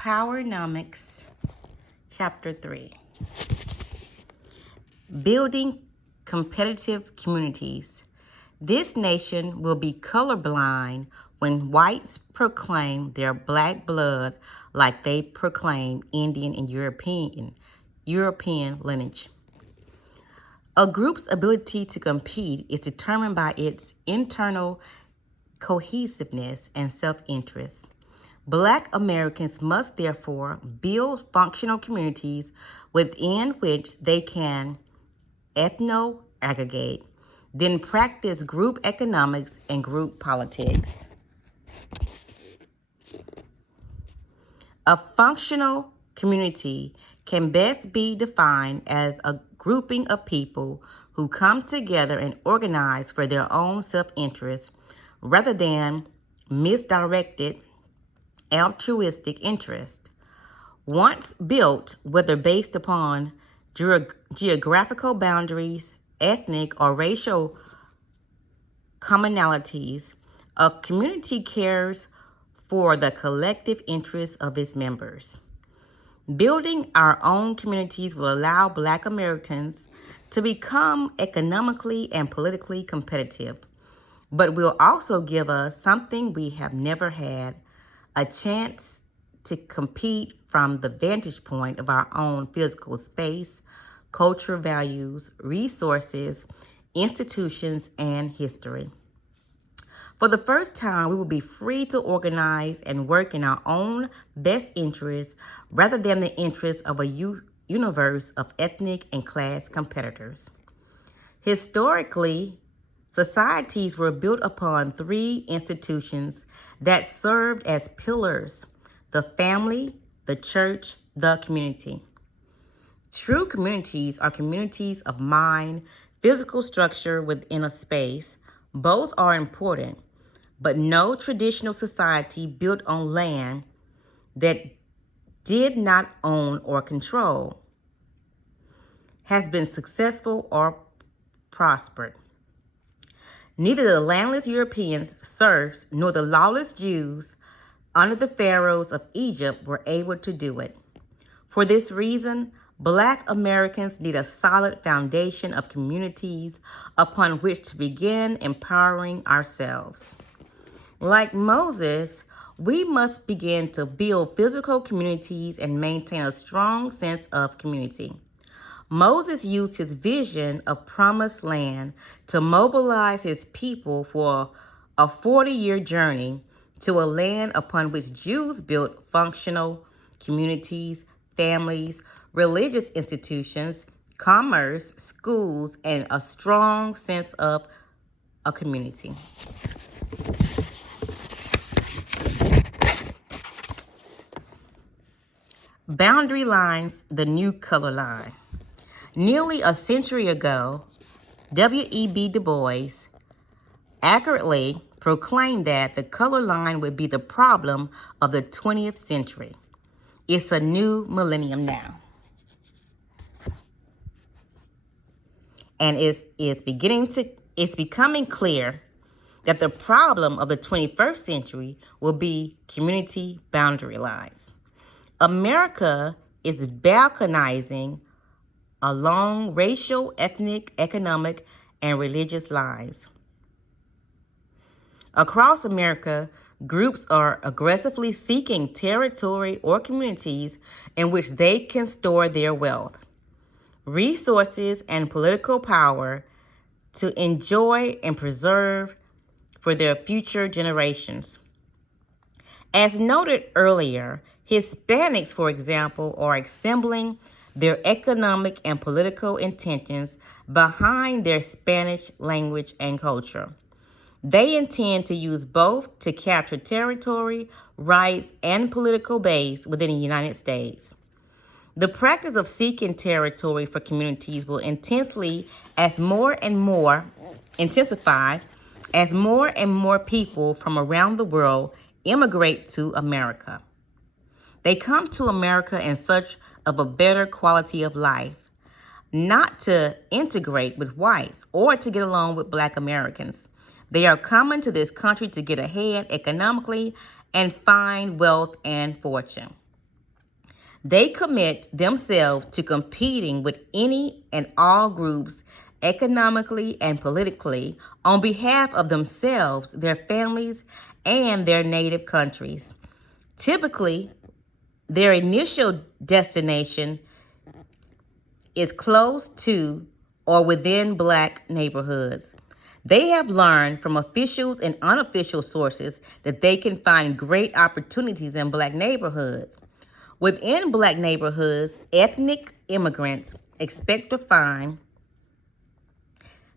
PowerNomics, Chapter 3. Building competitive communities. This nation will be colorblind when whites proclaim their black blood like they proclaim Indian and European lineage. A group's ability to compete is determined by its internal cohesiveness and self-interest. Black Americans must therefore build functional communities within which they can ethno-aggregate, then practice group economics and group politics. A functional community can best be defined as a grouping of people who come together and organize for their own self-interest rather than misdirected altruistic interest. Once built, whether based upon geographical boundaries, ethnic or racial commonalities, a community cares for the collective interests of its members. Building our own communities will allow Black Americans to become economically and politically competitive, but will also give us something we have never had, a chance to compete from the vantage point of our own physical space, culture, values, resources, institutions, and history. For the first time, we will be free to organize and work in our own best interests rather than the interests of a universe of ethnic and class competitors. Historically, societies were built upon three institutions that served as pillars: the family, the church, the community. True communities are communities of mind, physical structure within a space. Both are important, but no traditional society built on land that did not own or control has been successful or prospered. Neither the landless Europeans, serfs, nor the lawless Jews under the pharaohs of Egypt were able to do it. For this reason, Black Americans need a solid foundation of communities upon which to begin empowering ourselves. Like Moses, we must begin to build physical communities and maintain a strong sense of community. Moses used his vision of promised land to mobilize his people for a 40-year journey to a land upon which Jews built functional communities, families, religious institutions, commerce, schools, and a strong sense of a community. Boundary lines, the new color line. Nearly a century ago, W.E.B. Du Bois accurately proclaimed that the color line would be the problem of the 20th century. It's a new millennium now. And it's becoming clear that the problem of the 21st century will be community boundary lines. America is balkanizing along racial, ethnic, economic, and religious lines. Across America, groups are aggressively seeking territory or communities in which they can store their wealth, resources, and political power to enjoy and preserve for their future generations. As noted earlier, Hispanics, for example, are assembling their economic and political intentions behind their Spanish language and culture. They intend to use both to capture territory, rights, and political base within the United States. The practice of seeking territory for communities will intensify as more and more people from around the world immigrate to America. They come to America in search of a better quality of life, not to integrate with whites or to get along with Black Americans. They are coming to this country to get ahead economically and find wealth and fortune. They commit themselves to competing with any and all groups economically and politically on behalf of themselves, their families, and their native countries. Typically, their initial destination is close to or within Black neighborhoods. They have learned from officials and unofficial sources that they can find great opportunities in Black neighborhoods. Within Black neighborhoods, ethnic immigrants expect to find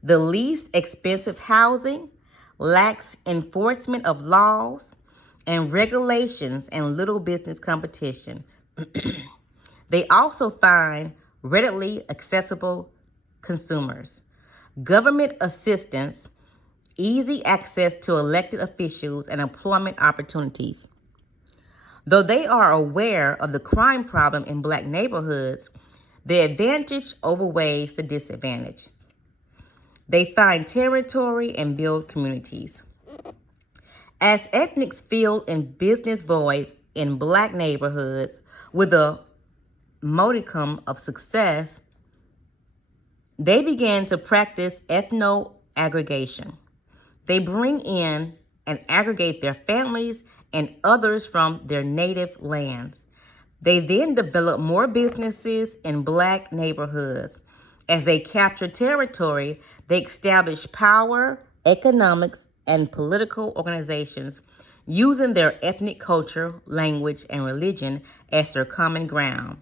the least expensive housing, lax enforcement of laws and regulations, and little business competition. They also find readily accessible consumers, government assistance, easy access to elected officials, and employment opportunities. Though they are aware of the crime problem in Black neighborhoods, the advantage outweighs the disadvantage. They find territory and build communities. As ethnics fill in business voids in Black neighborhoods with a modicum of success, they began to practice ethno-aggregation. They bring in and aggregate their families and others from their native lands. They then develop more businesses in Black neighborhoods. As they capture territory, they establish power, economics, and political organizations using their ethnic culture, language, and religion as their common ground.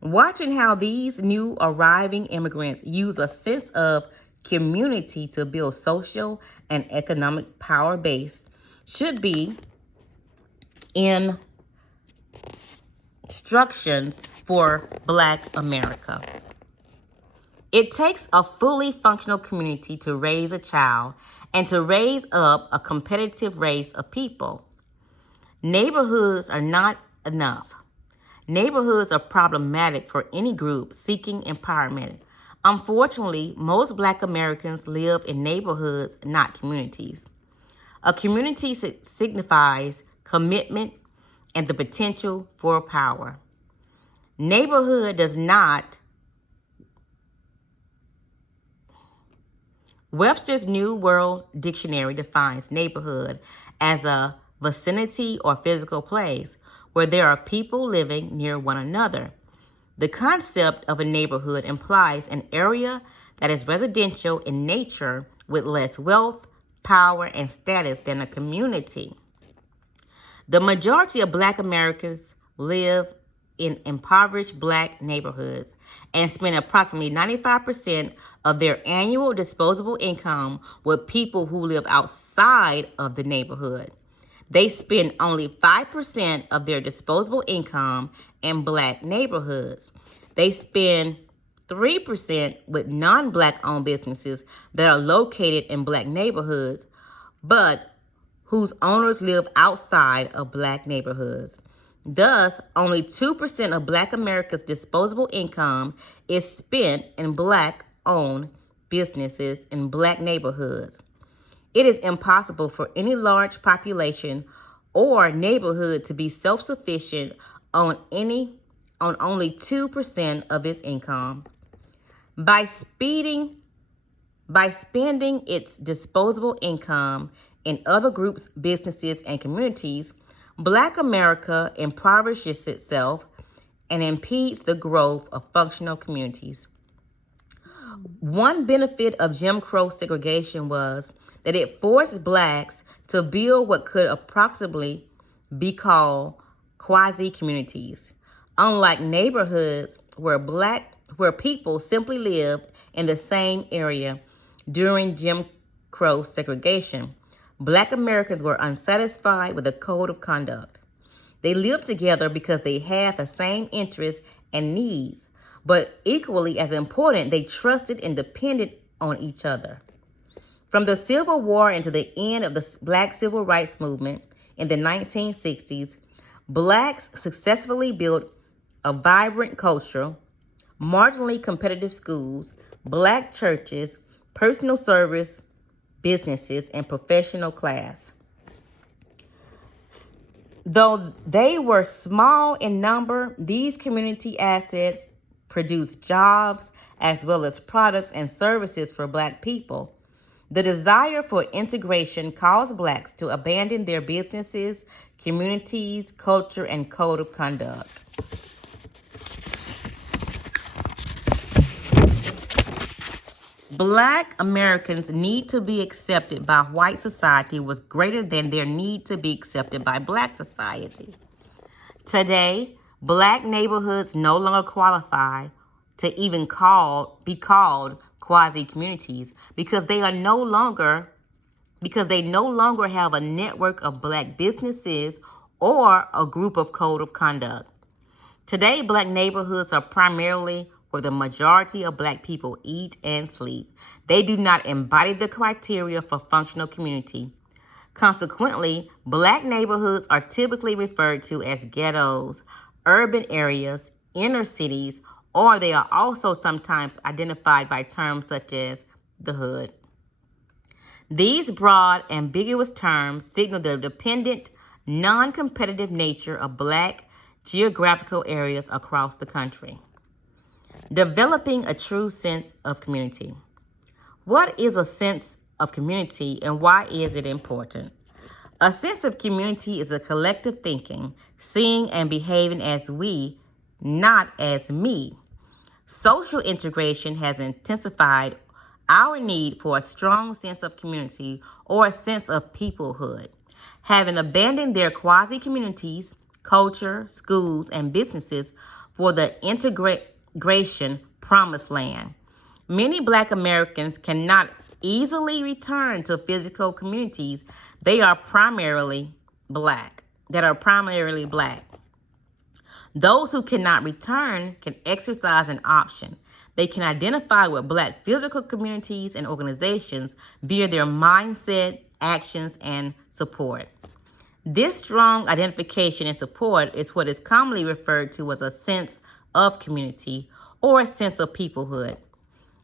Watching how these new arriving immigrants use a sense of community to build social and economic power base should be instructions for Black America. It takes a fully functional community to raise a child and to raise up a competitive race of people. Neighborhoods are not enough. Neighborhoods are problematic for any group seeking empowerment. Unfortunately, most Black Americans live in neighborhoods, not communities. A community signifies commitment and the potential for power. Neighborhood does not. Webster's New World Dictionary defines neighborhood as a vicinity or physical place where there are people living near one another. The concept of a neighborhood implies an area that is residential in nature with less wealth, power, and status than a community. The majority of Black Americans live in impoverished Black neighborhoods and spend approximately 95% of their annual disposable income with people who live outside of the neighborhood. They spend only 5% of their disposable income in Black neighborhoods. They spend 3% with non-Black owned businesses that are located in Black neighborhoods, but whose owners live outside of Black neighborhoods. Thus, only 2% of Black America's disposable income is spent in Black-owned businesses in Black neighborhoods. It is impossible for any large population or neighborhood to be self-sufficient on only 2% of its income. By spending its disposable income in other groups, businesses, and communities, Black America impoverishes itself and impedes the growth of functional communities. One benefit of Jim Crow segregation was that it forced Blacks to build what could approximately be called quasi-communities. Unlike neighborhoods where people simply lived in the same area during Jim Crow segregation, Black Americans were unsatisfied with the code of conduct. They lived together because they had the same interests and needs, but equally as important, they trusted and depended on each other. From the Civil War into the end of the Black Civil Rights Movement in the 1960s, Blacks successfully built a vibrant culture, marginally competitive schools, Black churches, personal service businesses, and professional class. Though they were small in number, these community assets produced jobs as well as products and services for Black people. The desire for integration caused Blacks to abandon their businesses, communities, culture, and code of conduct. Black Americans' need to be accepted by white society was greater than their need to be accepted by Black society. Today, Black neighborhoods no longer qualify to even be called quasi-communities because they no longer have a network of Black businesses or a group of code of conduct. Today, Black neighborhoods are primarily where the majority of Black people eat and sleep. They do not embody the criteria for functional community. Consequently, Black neighborhoods are typically referred to as ghettos, urban areas, inner cities, or they are also sometimes identified by terms such as the hood. These broad, ambiguous terms signal the dependent, non-competitive nature of Black geographical areas across the country. Developing a true sense of community. What is a sense of community and why is it important? A sense of community is a collective thinking, seeing and behaving as we, not as me. Social integration has intensified our need for a strong sense of community or a sense of peoplehood. Having abandoned their quasi-communities, culture, schools, and businesses for the integration promised land. Many Black Americans cannot easily return to physical communities that are primarily Black. Those who cannot return can exercise an option. They can identify with Black physical communities and organizations via their mindset, actions, and support. This strong identification and support is what is commonly referred to as a sense of community or a sense of peoplehood.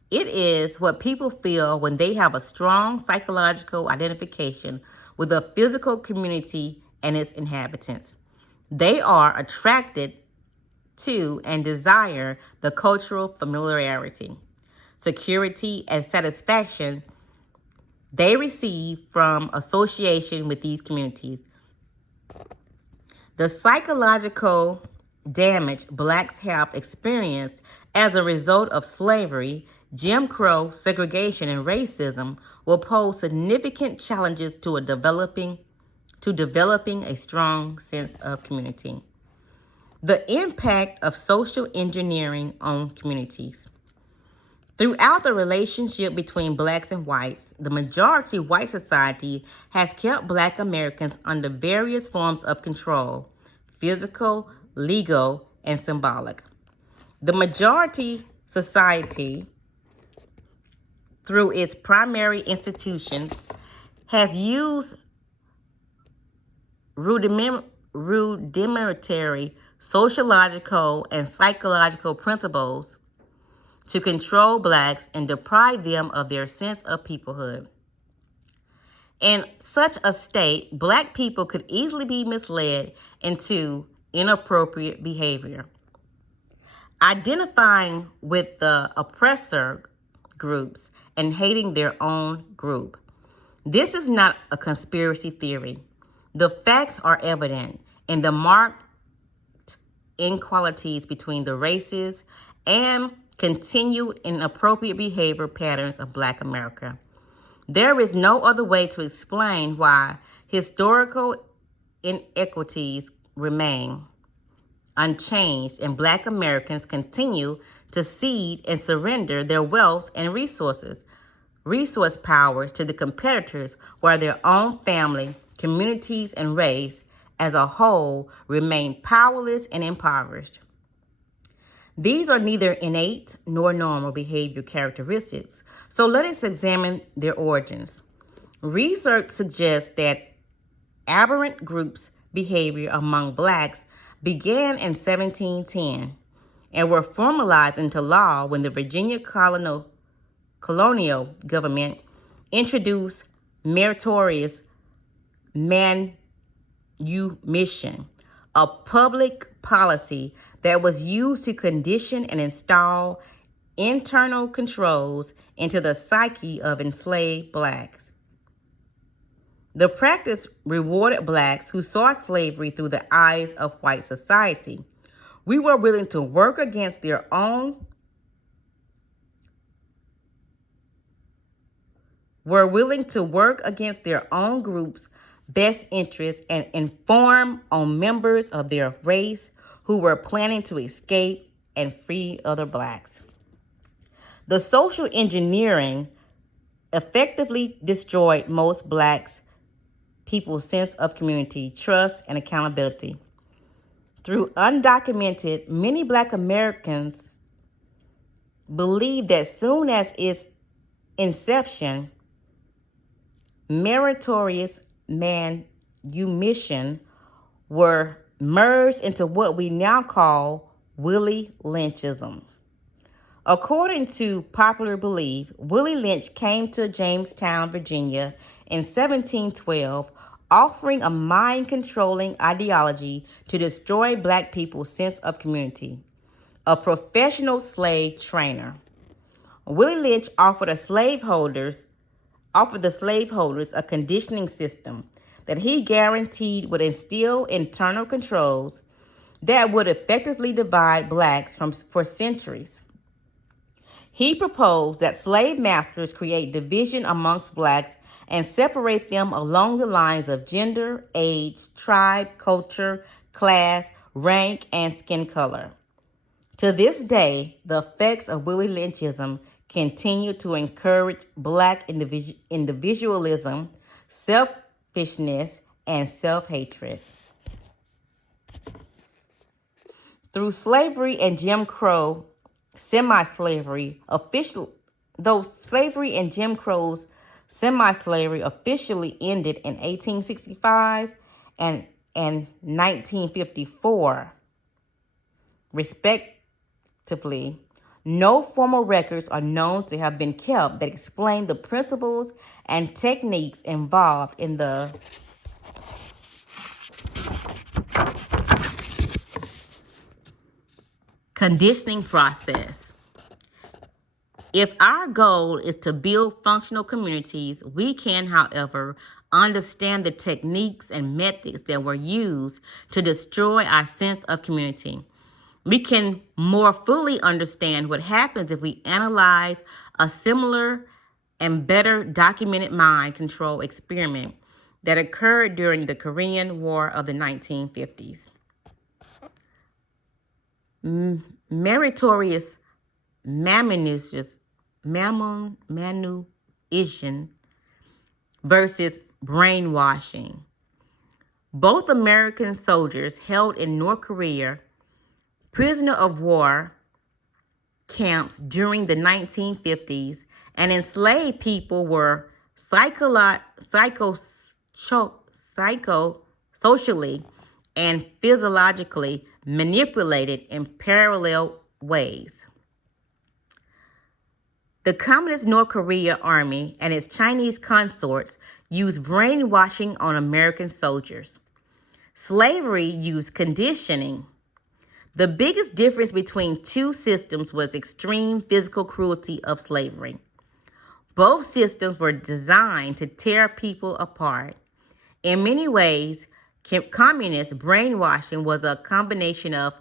It is what people feel when they have a strong psychological identification with a physical community and its inhabitants. They are attracted to and desire the cultural familiarity, security, and satisfaction they receive from association with these communities. The psychological damage Blacks have experienced as a result of slavery, Jim Crow, segregation, and racism will pose significant challenges to developing a strong sense of community. The impact of social engineering on communities. Throughout the relationship between Blacks and whites, the majority white society has kept Black Americans under various forms of control, physical, legal, and symbolic. The majority society, through its primary institutions, has used rudimentary sociological and psychological principles to control Blacks and deprive them of their sense of peoplehood. In such a state, Black people could easily be misled into inappropriate behavior. Identifying with the oppressor groups and hating their own group. This is not a conspiracy theory. The facts are evident in the marked inequalities between the races and continued inappropriate behavior patterns of Black America. There is no other way to explain why historical inequities remain unchanged and Black Americans continue to cede and surrender their wealth and resource powers to the competitors while their own family, communities, and race as a whole remain powerless and impoverished. These are neither innate nor normal behavior characteristics, so let us examine their origins. Research suggests that aberrant groups' behavior among Blacks began in 1710 and were formalized into law when the Virginia colonial government introduced meritorious mission, a public policy that was used to condition and install internal controls into the psyche of enslaved blacks. The practice rewarded blacks who saw slavery through the eyes of white society. We were willing to work against their own group's best interests and inform on members of their race who were planning to escape and free other blacks. The social engineering effectively destroyed most blacks' people's sense of community, trust, and accountability. Through undocumented, many Black Americans believed that soon as its inception, meritorious manumission were merged into what we now call Willie Lynchism. According to popular belief, Willie Lynch came to Jamestown, Virginia in 1712, offering a mind-controlling ideology to destroy Black people's sense of community. A professional slave trainer, Willie Lynch offered the slaveholders a conditioning system that he guaranteed would instill internal controls that would effectively divide blacks for centuries. He proposed that slave masters create division amongst blacks and separate them along the lines of gender, age, tribe, culture, class, rank, and skin color. To this day, the effects of Willie Lynchism continue to encourage Black individualism, selfishness, and self-hatred. Through slavery and Jim Crow, semi-slavery, though slavery and Jim Crow's semi-slavery officially ended in 1865 and 1954, respectively, no formal records are known to have been kept that explain the principles and techniques involved in the conditioning process. If our goal is to build functional communities, we can, however, understand the techniques and methods that were used to destroy our sense of community. We can more fully understand what happens if we analyze a similar and better documented mind control experiment that occurred during the Korean War of the 1950s. Meritorious manumission versus brainwashing. Both American soldiers held in North Korea prisoner of war camps during the 1950s and enslaved people were psychosocially and physiologically manipulated in parallel ways. The Communist North Korea Army and its Chinese consorts used brainwashing on American soldiers. Slavery used conditioning. The biggest difference between two systems was extreme physical cruelty of slavery. Both systems were designed to tear people apart. In many ways, communist brainwashing was a combination of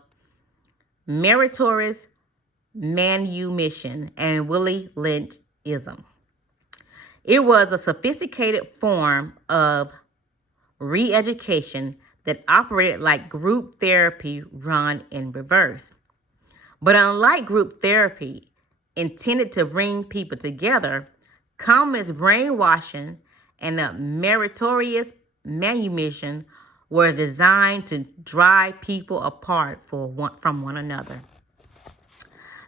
meritorious manumission and Willie Lynchism. It was a sophisticated form of re-education that operated like group therapy run in reverse. But unlike group therapy intended to bring people together, communist brainwashing and the meritorious manumission were designed to drive people apart from one another.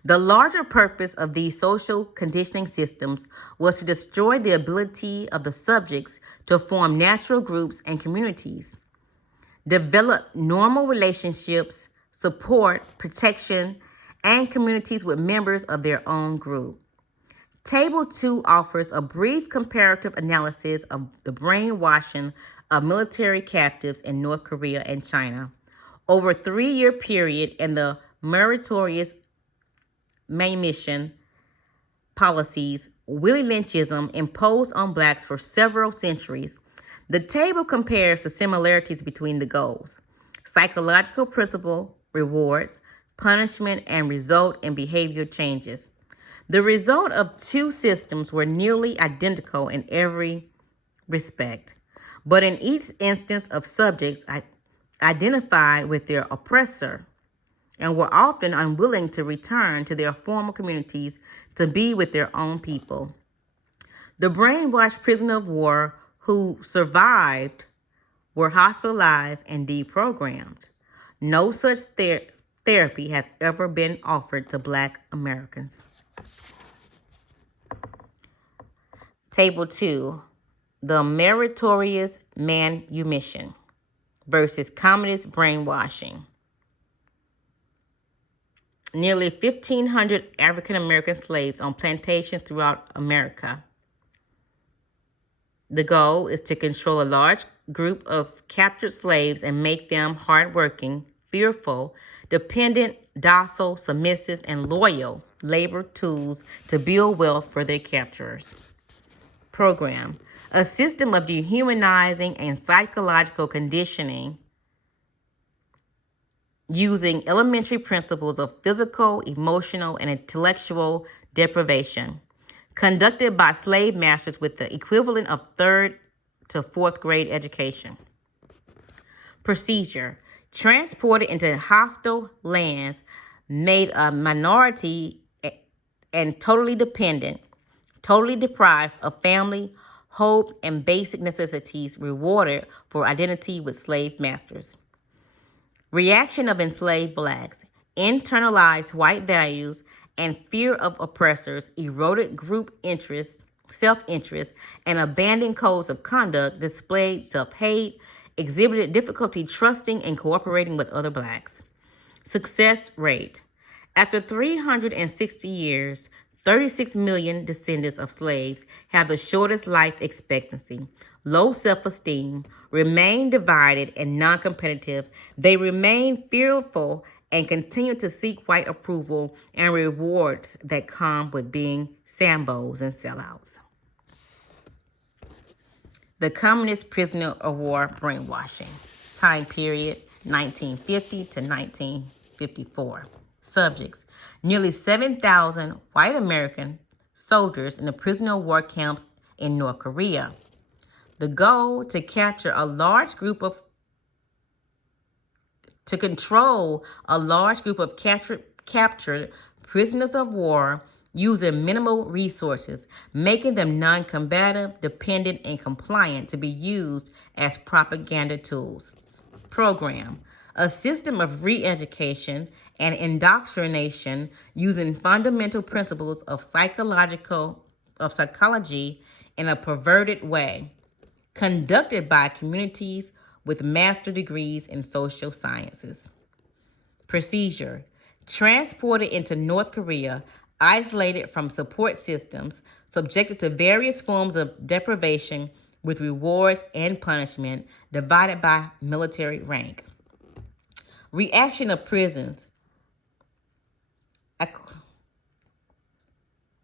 The larger purpose of these social conditioning systems was to destroy the ability of the subjects to form natural groups and communities, develop normal relationships, support, protection, and communities with members of their own group. Table 2 offers a brief comparative analysis of the brainwashing of military captives in North Korea and China. Over a 3-year period in the meritorious manumission policies Willie Lynchism imposed on blacks for several centuries. The table compares the similarities between the goals, psychological principle, rewards, punishment, and result in behavior changes. The result of two systems were nearly identical in every respect, but in each instance of subjects identified with their oppressor and were often unwilling to return to their former communities to be with their own people. The brainwashed prisoners of war who survived were hospitalized and deprogrammed. No such therapy has ever been offered to Black Americans. Table 2, the meritorious manumission versus communist brainwashing. Nearly 1,500 African American slaves on plantations throughout America. The goal is to control a large group of captured slaves and make them hardworking, fearful, dependent, docile, submissive, and loyal labor tools to build wealth for their capturers. Program, a system of dehumanizing and psychological conditioning using elementary principles of physical, emotional, and intellectual deprivation, conducted by slave masters with the equivalent of 3rd to 4th grade education. Procedure, transported into hostile lands, made a minority and totally dependent, totally deprived of family, hope, and basic necessities, rewarded for identity with slave masters. Reaction of enslaved blacks, internalized white values, and fear of oppressors, eroded group interest, self-interest, and abandoned codes of conduct, displayed self-hate, exhibited difficulty trusting and cooperating with other blacks. Success rate. After 360 years, 36 million descendants of slaves have the shortest life expectancy, low self-esteem, remain divided and non-competitive. They remain fearful and continue to seek white approval and rewards that come with being Sambos and sellouts. The Communist Prisoner of War Brainwashing. Time period, 1950 to 1954. Subjects, nearly 7,000 white American soldiers in the prisoner of war camps in North Korea. The goal, to capture a large group of control a large group of captured prisoners of war using minimal resources, making them non-combative, dependent, and compliant to be used as propaganda tools. Program, a system of re-education and indoctrination using fundamental principles of psychology in a perverted way, conducted by communities with master degrees in social sciences. Procedure, transported into North Korea, isolated from support systems, subjected to various forms of deprivation with rewards and punishment, divided by military rank. Reaction of prisons,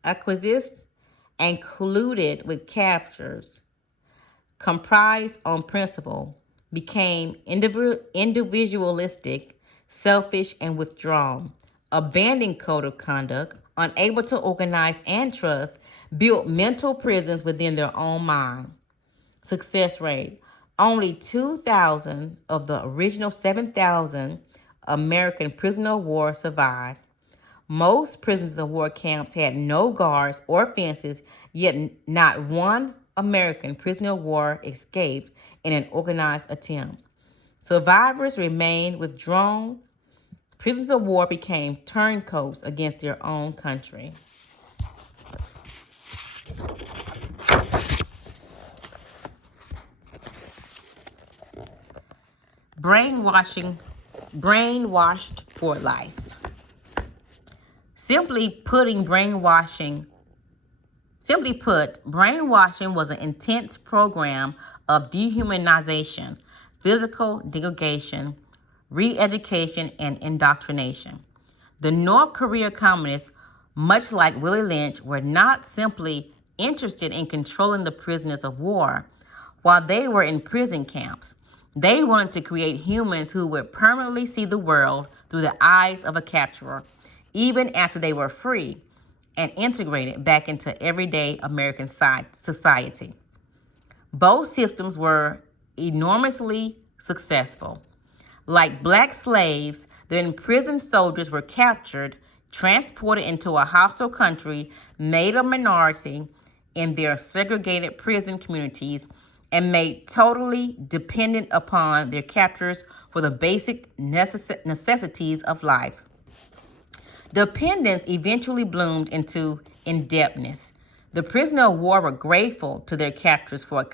acquisition and colluded with captures, comprised on principle, became individualistic, selfish, and withdrawn, abandoned code of conduct, unable to organize and trust, built mental prisons within their own mind. Success rate, only 2,000 of the original 7,000 American prisoners of war survived. Most prisoners of war camps had no guards or fences, yet not one American prisoner of war escaped in an organized attempt. Survivors remained withdrawn. Prisoners of war became turncoats against their own country. Brainwashed for life. Simply putting, brainwashing Simply put, brainwashing was an intense program of dehumanization, physical degradation, re-education, and indoctrination. The North Korea communists, much like Willie Lynch, were not simply interested in controlling the prisoners of war while they were in prison camps. They wanted to create humans who would permanently see the world through the eyes of a capturer, even after they were free and integrated back into everyday American society. Both systems were enormously successful. Like black slaves, the imprisoned soldiers were captured, transported into a hostile country made of minority in their segregated prison communities, and made totally dependent upon their captors for the basic necessities of life. Dependence eventually bloomed into indebtedness. The prisoners of war were grateful to their captors for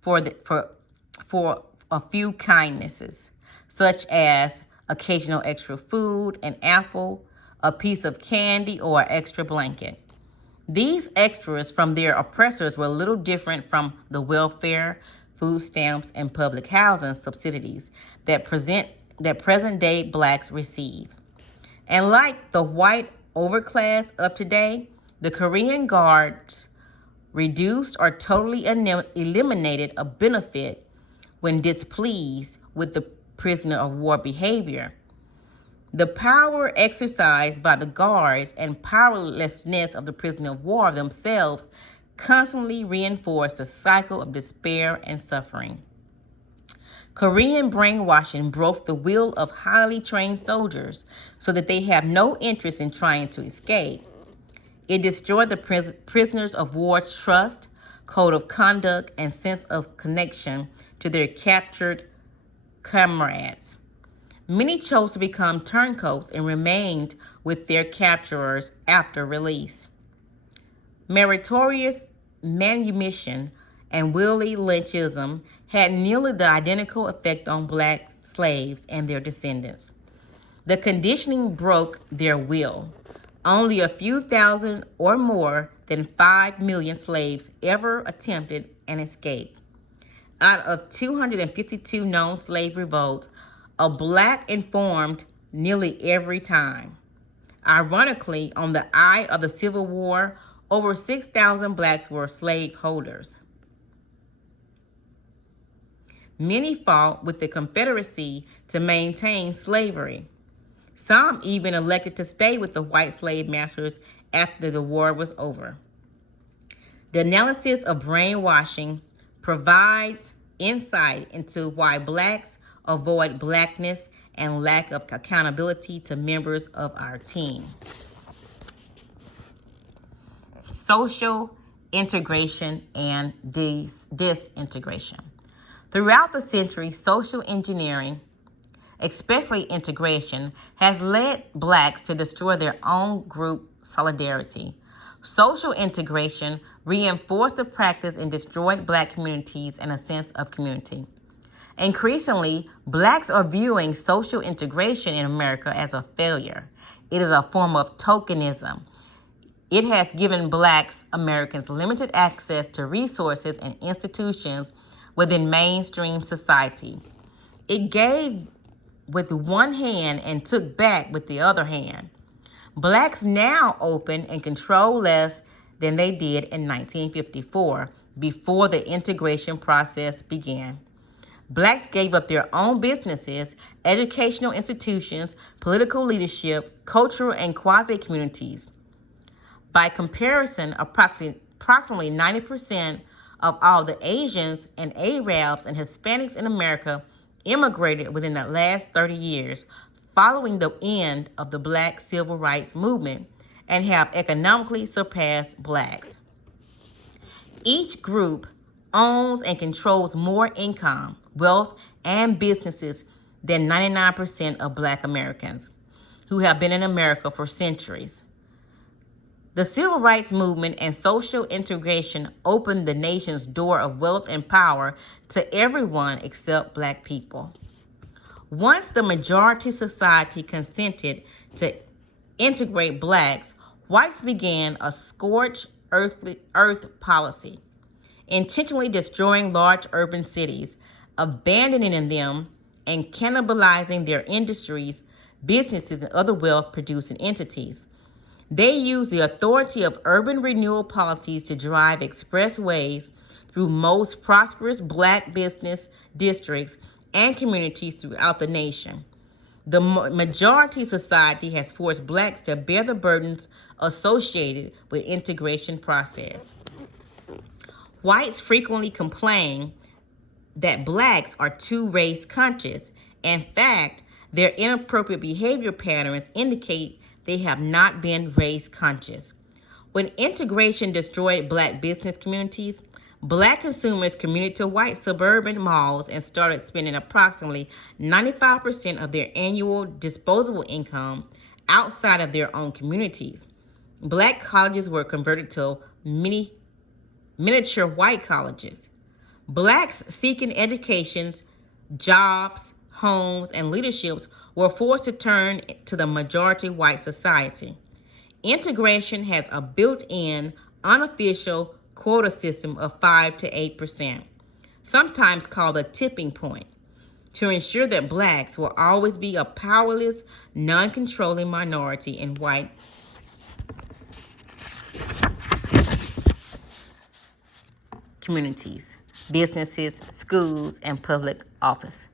for a few kindnesses, such as occasional extra food, an apple, a piece of candy, or an extra blanket. These extras from their oppressors were little different from the welfare, food stamps, and public housing subsidies that present-day blacks receive. And like the white overclass of today, the Korean Guards reduced or totally eliminated a benefit when displeased with the prisoner of war behavior. The power exercised by the guards and powerlessness of the prisoner of war themselves constantly reinforced the cycle of despair and suffering. Korean brainwashing broke the will of highly trained soldiers so that they have no interest in trying to escape. It destroyed the prisoners of war trust, code of conduct, and sense of connection to their captured comrades. Many chose to become turncoats and remained with their capturers after release. Meritorious manumission and Willie Lynchism had nearly the identical effect on black slaves and their descendants. The conditioning broke their will. Only a few thousand or more than 5 million slaves ever attempted an escape. Out of 252 known slave revolts, a black informed nearly every time. Ironically, on the eve of the Civil War, over 6,000 blacks were slave holders. Many fought with the Confederacy to maintain slavery. Some even elected to stay with the white slave masters after the war was over. The analysis of brainwashing provides insight into why blacks avoid blackness and lack of accountability to members of our team. Social integration and disintegration. Throughout the century, social engineering, especially integration, has led blacks to destroy their own group solidarity. Social integration reinforced the practice and destroyed black communities and a sense of community. Increasingly, blacks are viewing social integration in America as a failure. It is a form of tokenism. It has given blacks Americans limited access to resources and institutions within mainstream society. It gave with one hand and took back with the other hand. Blacks now open and control less than they did in 1954, before the integration process began. Blacks gave up their own businesses, educational institutions, political leadership, cultural and quasi-communities. By comparison, approximately 90% of all the Asians and Arabs and Hispanics in America immigrated within the last 30 years following the end of the Black Civil Rights Movement and have economically surpassed blacks. Each group owns and controls more income, wealth, and businesses than 99% of black Americans who have been in America for centuries. The Civil Rights Movement and social integration opened the nation's door of wealth and power to everyone except black people. Once the majority society consented to integrate blacks, whites began a scorched Earth policy, intentionally destroying large urban cities, abandoning them, and cannibalizing their industries, businesses, and other wealth-producing entities. They use the authority of urban renewal policies to drive expressways through most prosperous black business districts and communities throughout the nation. The majority society has forced blacks to bear the burdens associated with integration process. Whites frequently complain that blacks are too race conscious. In fact, their inappropriate behavior patterns indicate they have not been race conscious. When integration destroyed black business communities, black consumers commuted to white suburban malls and started spending approximately 95% of their annual disposable income outside of their own communities. Black colleges were converted to miniature white colleges. Blacks seeking educations, jobs, homes, and leaderships were forced to turn to the majority white society. Integration has a built-in, unofficial quota system of 5 to 8%, sometimes called the tipping point, to ensure that blacks will always be a powerless, non-controlling minority in white communities, businesses, schools, and public office.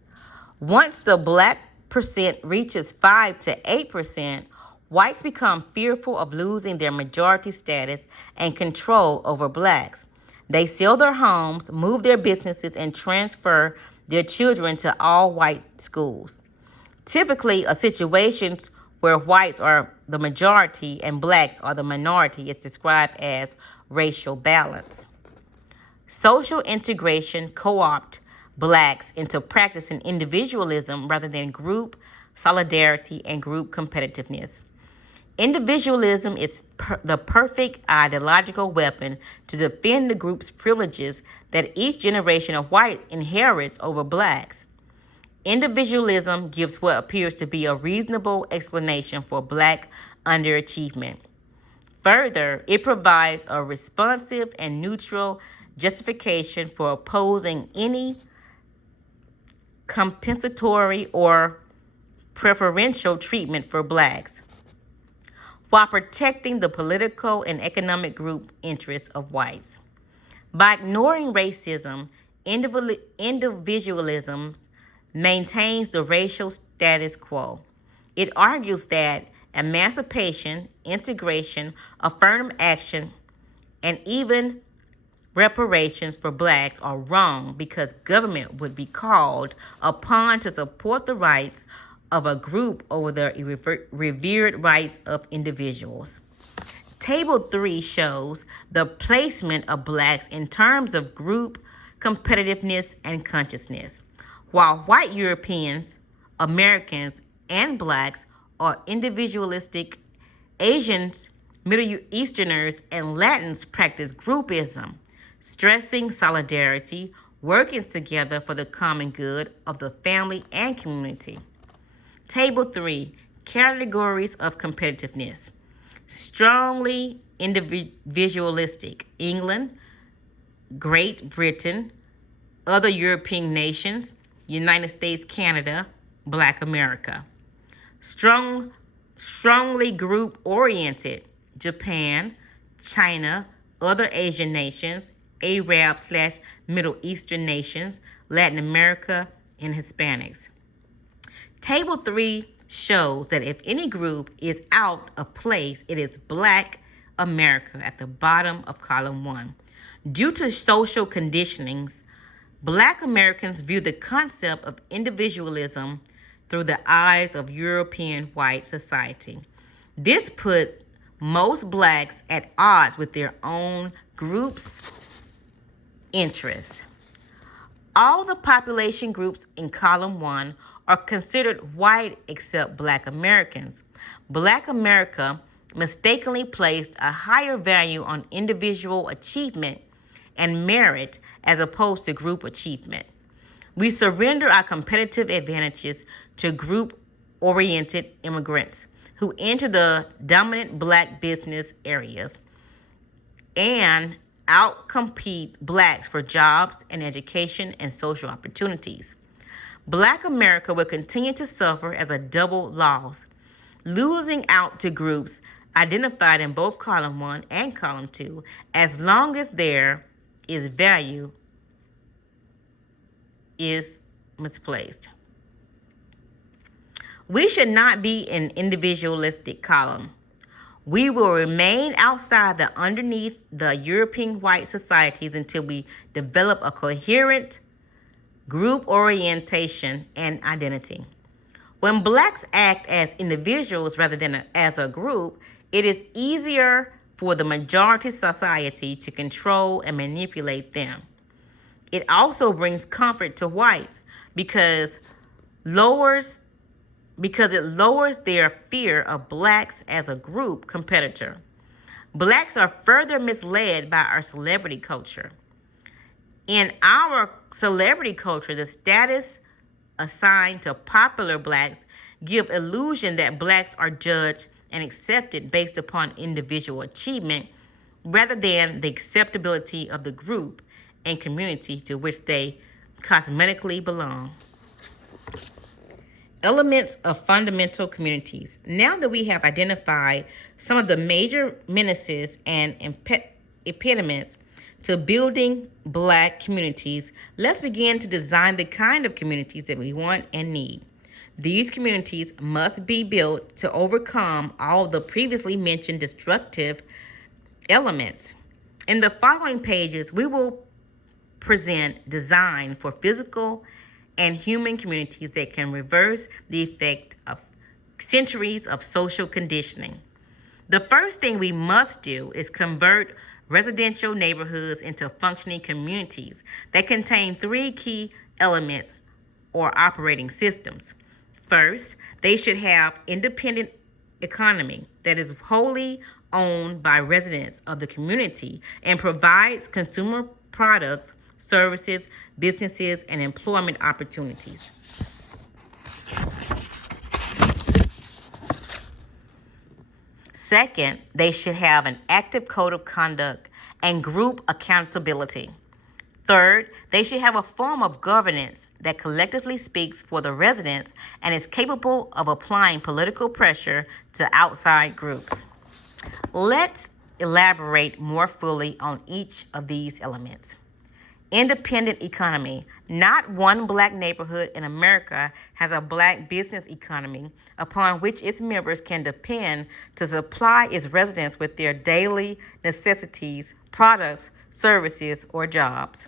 Once the black percent reaches 5 to 8%, whites become fearful of losing their majority status and control over blacks. They sell their homes, move their businesses, and transfer their children to all-white schools. Typically, a situation where whites are the majority and blacks are the minority is described as racial balance. Social integration co-opt blacks into practicing individualism rather than group solidarity and group competitiveness. Individualism is the perfect ideological weapon to defend the group's privileges that each generation of white inherits over blacks. Individualism gives what appears to be a reasonable explanation for black underachievement. Further, it provides a responsive and neutral justification for opposing any compensatory or preferential treatment for blacks, while protecting the political and economic group interests of whites. By ignoring racism, individualism maintains the racial status quo. It argues that emancipation, integration, affirmative action, and even reparations for blacks are wrong because government would be called upon to support the rights of a group over the revered rights of individuals. Table 3 shows the placement of blacks in terms of group competitiveness and consciousness. While white Europeans, Americans, and blacks are individualistic, Asians, Middle Easterners, and Latins practice groupism, stressing solidarity, working together for the common good of the family and community. Table 3, categories of competitiveness. Strongly individualistic, England, Great Britain, other European nations, United States, Canada, Black America. Strongly group-oriented, Japan, China, other Asian nations, Arab/Middle Eastern nations, Latin America, and Hispanics. Table 3 shows that if any group is out of place, it is Black America at the bottom of column 1. Due to social conditionings, Black Americans view the concept of individualism through the eyes of European white society. This puts most blacks at odds with their own group's interests. All the population groups in column 1 are considered white except Black Americans. Black America mistakenly placed a higher value on individual achievement and merit as opposed to group achievement. We surrender our competitive advantages to group-oriented immigrants who enter the dominant Black business areas and outcompete blacks for jobs and education and social opportunities. Black America will continue to suffer as a double loss, losing out to groups identified in both column 1 and column 2 as long as there is value is misplaced. We should not be an individualistic column. We will remain outside the underneath the European white societies until we develop a coherent group orientation and identity. When blacks act as individuals rather than as a group, it is easier for the majority society to control and manipulate them. It also brings comfort to whites because it lowers their fear of blacks as a group competitor. Blacks are further misled by our celebrity culture. In our celebrity culture, the status assigned to popular blacks give illusion that blacks are judged and accepted based upon individual achievement rather than the acceptability of the group and community to which they cosmetically belong. Elements of fundamental communities. Now that we have identified some of the major menaces and impediments to building black communities, let's begin to design the kind of communities that we want and need. These communities must be built to overcome all the previously mentioned destructive elements. In the following pages, we will present design for physical and human communities that can reverse the effect of centuries of social conditioning. The first thing we must do is convert residential neighborhoods into functioning communities that contain 3 key elements or operating systems. First, they should have independent economy that is wholly owned by residents of the community and provides consumer products, services, businesses, and employment opportunities. Second, they should have an active code of conduct and group accountability. Third, they should have a form of governance that collectively speaks for the residents and is capable of applying political pressure to outside groups. Let's elaborate more fully on each of these elements. Independent economy. Not one black neighborhood in America has a black business economy upon which its members can depend to supply its residents with their daily necessities, products, services, or jobs.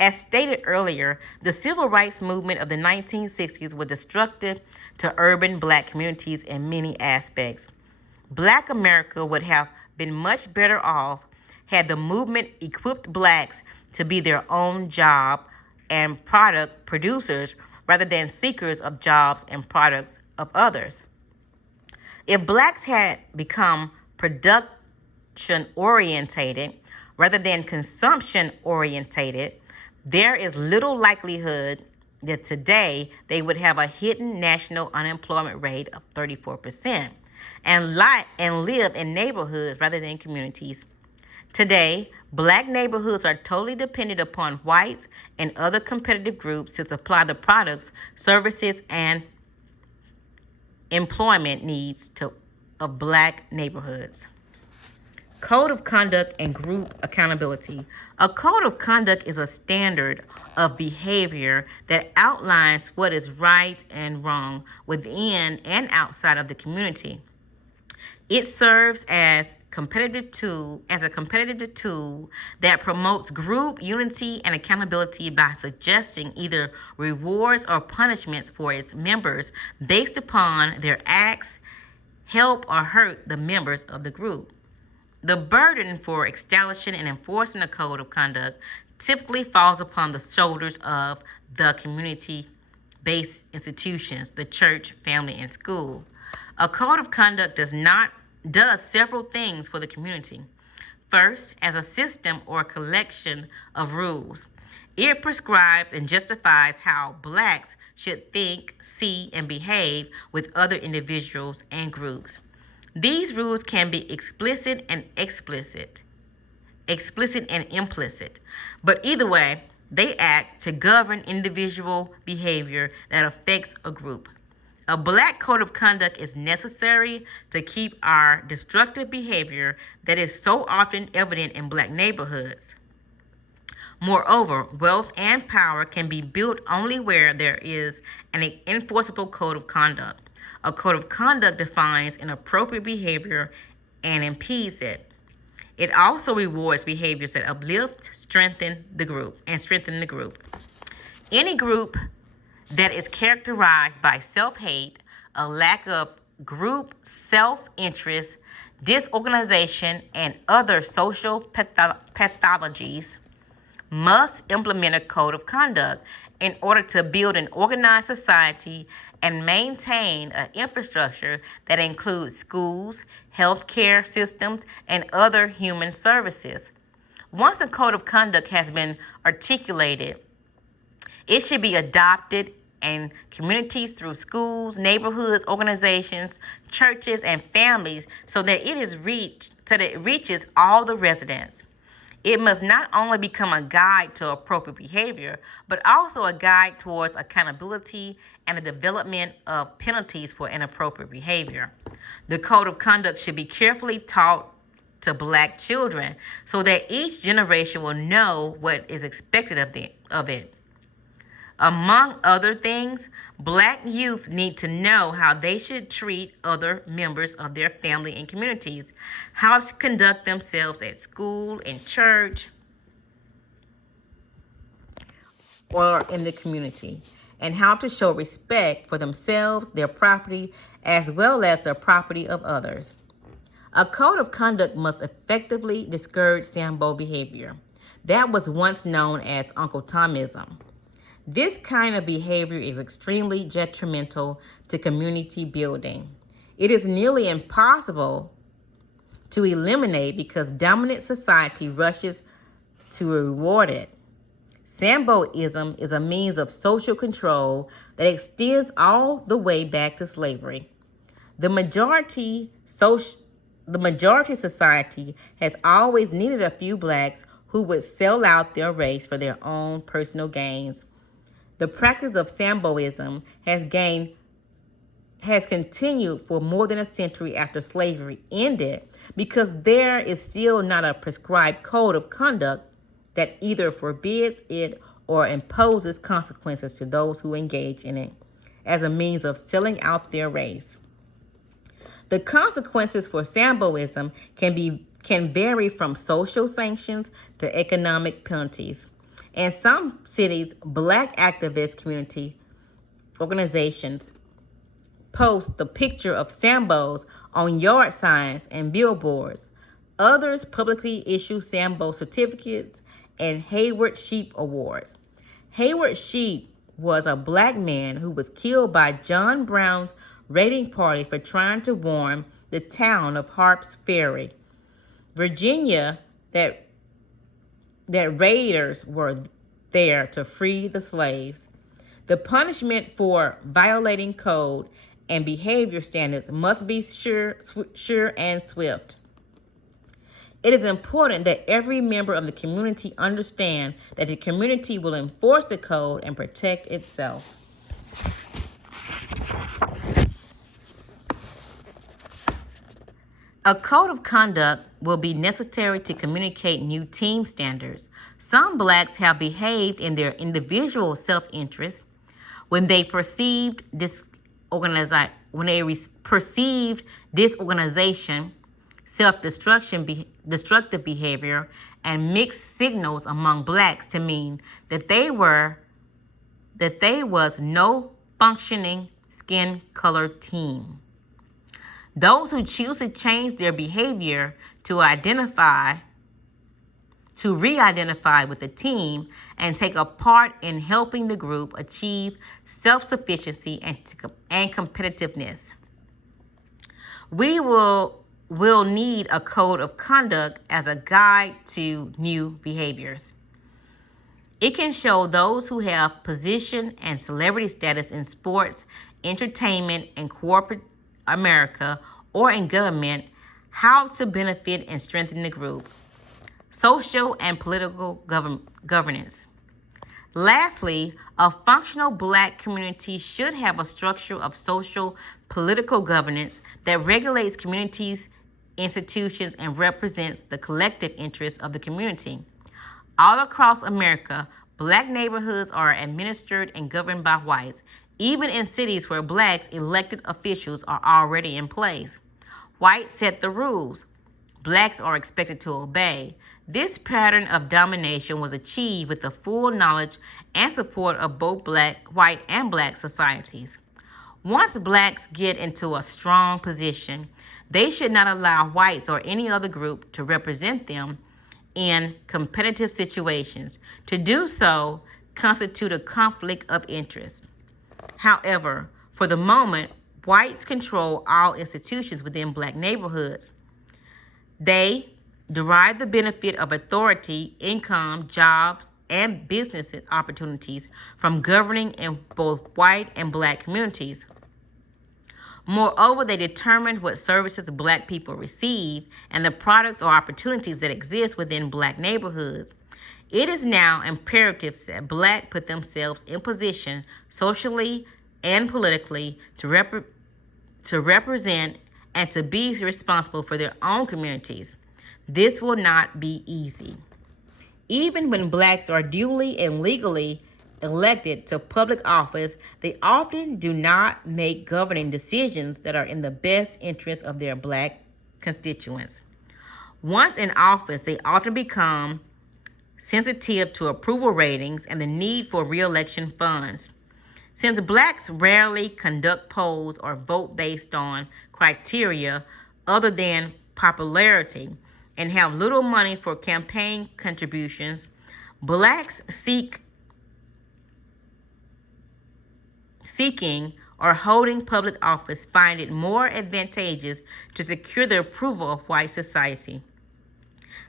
As stated earlier, the civil rights movement of the 1960s was destructive to urban black communities in many aspects. Black America would have been much better off had the movement equipped blacks to be their own job and product producers rather than seekers of jobs and products of others. If blacks had become production orientated rather than consumption orientated, there is little likelihood that today they would have a hidden national unemployment rate of 34% and live in neighborhoods rather than communities. Today, black neighborhoods are totally dependent upon whites and other competitive groups to supply the products, services, and employment needs of black neighborhoods. Code of conduct and group accountability. A code of conduct is a standard of behavior that outlines what is right and wrong within and outside of the community. It serves as a competitive tool that promotes group unity and accountability by suggesting either rewards or punishments for its members based upon their acts, help or hurt the members of the group. The burden for establishing and enforcing a code of conduct typically falls upon the shoulders of the community-based institutions, the church, family, and school. A code of conduct does several things for the community. First, as a system or collection of rules, it prescribes and justifies how blacks should think, see, and behave with other individuals and groups. These rules can be explicit and explicit. explicit and implicit. But either way, they act to govern individual behavior that affects a group. A black code of conduct is necessary to keep our destructive behavior that is so often evident in black neighborhoods. Moreover, wealth and power can be built only where there is an enforceable code of conduct. A code of conduct defines inappropriate behavior and impedes it. It also rewards behaviors that uplift, strengthen the group. Any group that is characterized by self-hate, a lack of group self-interest, disorganization, and other social pathologies must implement a code of conduct in order to build an organized society and maintain an infrastructure that includes schools, healthcare systems, and other human services. Once a code of conduct has been articulated, it should be adopted in communities through schools, neighborhoods, organizations, churches, and families so that it reaches all the residents. It must not only become a guide to appropriate behavior, but also a guide towards accountability and the development of penalties for inappropriate behavior. The code of conduct should be carefully taught to black children so that each generation will know what is expected of it. Among other things, black youth need to know how they should treat other members of their family and communities, how to conduct themselves at school, in church, or in the community, and how to show respect for themselves, their property, as well as the property of others. A code of conduct must effectively discourage Sambo behavior. That was once known as Uncle Tomism. This kind of behavior is extremely detrimental to community building. It is nearly impossible to eliminate because dominant society rushes to reward it. Samboism is a means of social control that extends all the way back to slavery. The majority society has always needed a few blacks who would sell out their race for their own personal gains. The practice of Samboism has continued for more than a century after slavery ended because there is still not a prescribed code of conduct that either forbids it or imposes consequences to those who engage in it as a means of selling out their race. The consequences for Samboism can vary from social sanctions to economic penalties. In some cities, black activist community organizations post the picture of Sambos on yard signs and billboards. Others publicly issue Sambo certificates and Hayward Sheep awards. Hayward Sheep was a black man who was killed by John Brown's raiding party for trying to warn the town of Harp's Ferry, Virginia, that raiders were there to free the slaves. The punishment for violating code and behavior standards must be sure and swift. It is important that every member of the community understand that the community will enforce the code and protect itself. A code of conduct will be necessary to communicate new team standards. Some blacks have behaved in their individual self-interest when they perceived disorganization, destructive behavior, and mixed signals among blacks to mean that they was no functioning skin color team. Those who choose to change their behavior to re-identify with the team and take a part in helping the group achieve self-sufficiency and competitiveness. We will need a code of conduct as a guide to new behaviors. It can show those who have position and celebrity status in sports, entertainment, and corporate America or in government how to benefit and strengthen the group. social and political governance. Lastly, a functional Black community should have a structure of social political governance that regulates communities, institutions, and represents the collective interests of the community. All across America, Black neighborhoods are administered and governed by whites, even in cities where Blacks elected officials are already in place. Whites set the rules. Blacks are expected to obey. This pattern of domination was achieved with the full knowledge and support of both white and Black societies. Once Blacks get into a strong position, they should not allow whites or any other group to represent them in competitive situations. To do so constitute a conflict of interest. However, for the moment, whites control all institutions within Black neighborhoods. They derive the benefit of authority, income, jobs, and business opportunities from governing in both white and Black communities. Moreover, they determine what services Black people receive and the products or opportunities that exist within Black neighborhoods. It is now imperative that Black put themselves in position socially and politically to represent and to be responsible for their own communities. This will not be easy. Even when Blacks are duly and legally elected to public office, they often do not make governing decisions that are in the best interest of their Black constituents. Once in office, they often become sensitive to approval ratings and the need for re-election funds. Since Blacks rarely conduct polls or vote based on criteria other than popularity and have little money for campaign contributions, Blacks seeking or holding public office find it more advantageous to secure the approval of white society.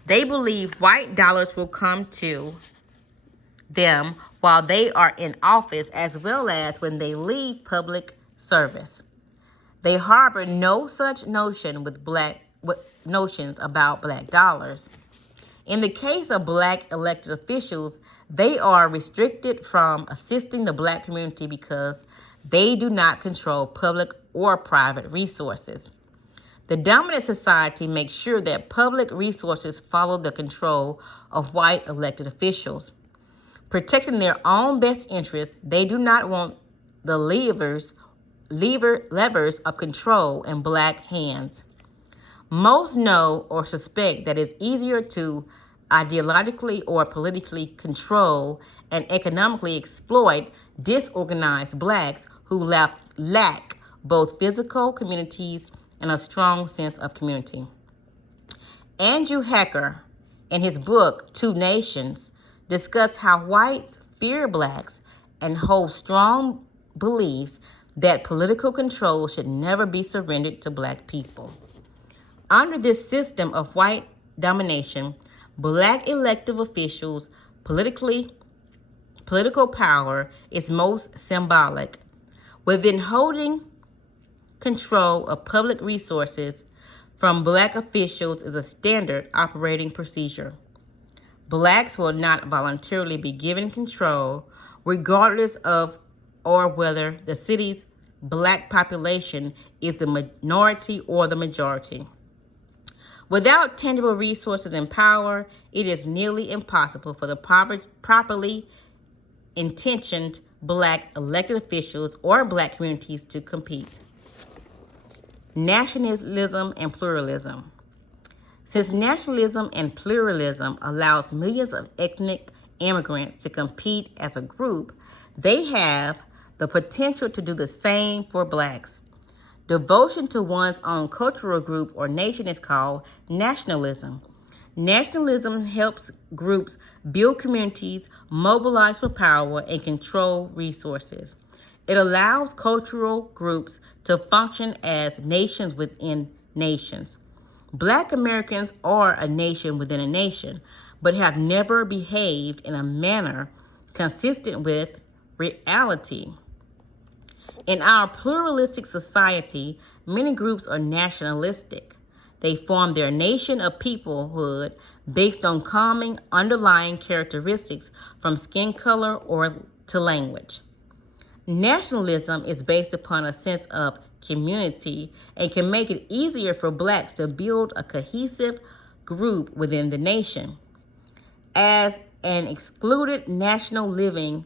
They believe white dollars will come to them while they are in office as well as when they leave public service. They harbor no such notions about Black dollars. In the case of Black elected officials, they are restricted from assisting the Black community because they do not control public or private resources. The dominant society makes sure that public resources follow the control of white elected officials. Protecting their own best interests, they do not want the levers of control in Black hands. Most know or suspect that it's easier to ideologically or politically control and economically exploit disorganized Blacks who lack both physical communities and a strong sense of community. Andrew Hacker, in his book, Two Nations, discussed how whites fear Blacks and hold strong beliefs that political control should never be surrendered to Black people. Under this system of white domination, Black elective officials' political power is most symbolic. Within holding control of public resources from Black officials is a standard operating procedure. Blacks will not voluntarily be given control, regardless of or whether the city's Black population is the minority or the majority. Without tangible resources and power, it is nearly impossible for the properly intentioned Black elected officials or Black communities to compete. Nationalism and pluralism. Since nationalism and pluralism allows millions of ethnic immigrants to compete as a group, they have the potential to do the same for Blacks. Devotion to one's own cultural group or nation is called nationalism. Nationalism helps groups build communities, mobilize for power, and control resources. It allows cultural groups to function as nations within nations. Black Americans are a nation within a nation, but have never behaved in a manner consistent with reality. In our pluralistic society, many groups are nationalistic. They form their nation of peoplehood based on common underlying characteristics from skin color or to language. Nationalism is based upon a sense of community and can make it easier for blacks to build a cohesive group within the nation. As an excluded national living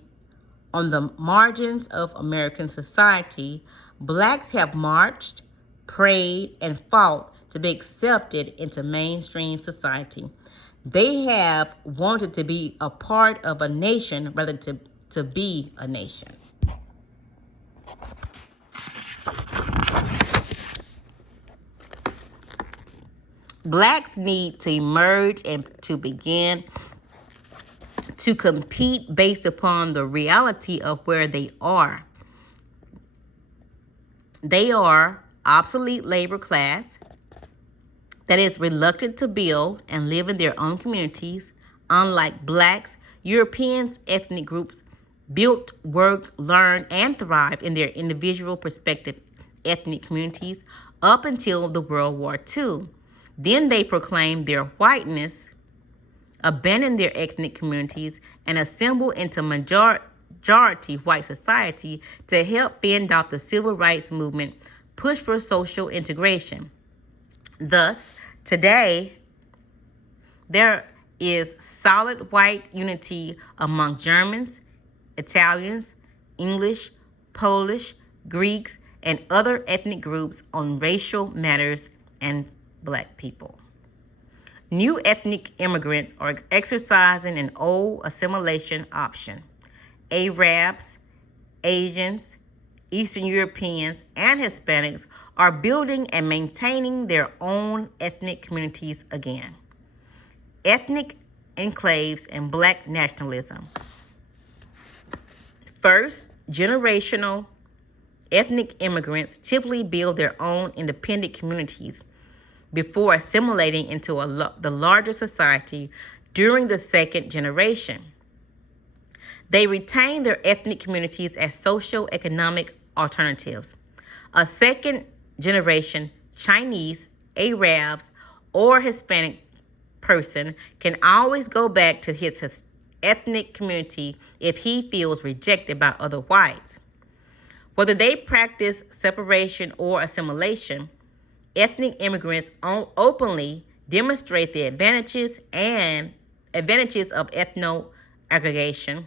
on the margins of American society, blacks have marched, prayed, and fought to be accepted into mainstream society. They have wanted to be a part of a nation rather to be a nation. Blacks need to emerge and to begin to compete based upon the reality of where they are. They are obsolete labor class that is reluctant to build and live in their own communities. Unlike blacks, Europeans, ethnic groups built, work, learn, and thrive in their individual prospective ethnic communities up until the World War II. Then they proclaimed their whiteness, abandoned their ethnic communities, and assembled into majority white society to help fend off the civil rights movement push for social integration. Thus, today, there is solid white unity among Germans, Italians, English, Polish, Greeks, and other ethnic groups on racial matters and black people. New ethnic immigrants are exercising an old assimilation option. Arabs, Asians, Eastern Europeans, and Hispanics are building and maintaining their own ethnic communities again. Ethnic enclaves and black nationalism. First, generational ethnic immigrants typically build their own independent communities before assimilating into the larger society during the second generation. They retain their ethnic communities as socio-economic alternatives. A second generation Chinese, Arabs, or Hispanic person can always go back to his ethnic community if he feels rejected by other whites. Whether they practice separation or assimilation, ethnic immigrants openly demonstrate the advantages of ethno-aggregation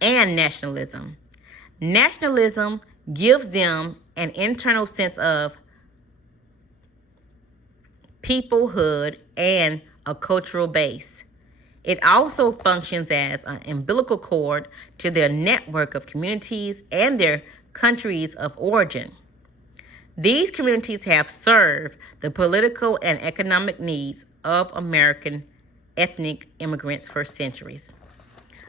and nationalism. Nationalism gives them an internal sense of peoplehood and a cultural base. It also functions as an umbilical cord to their network of communities and their countries of origin. These communities have served the political and economic needs of American ethnic immigrants for centuries.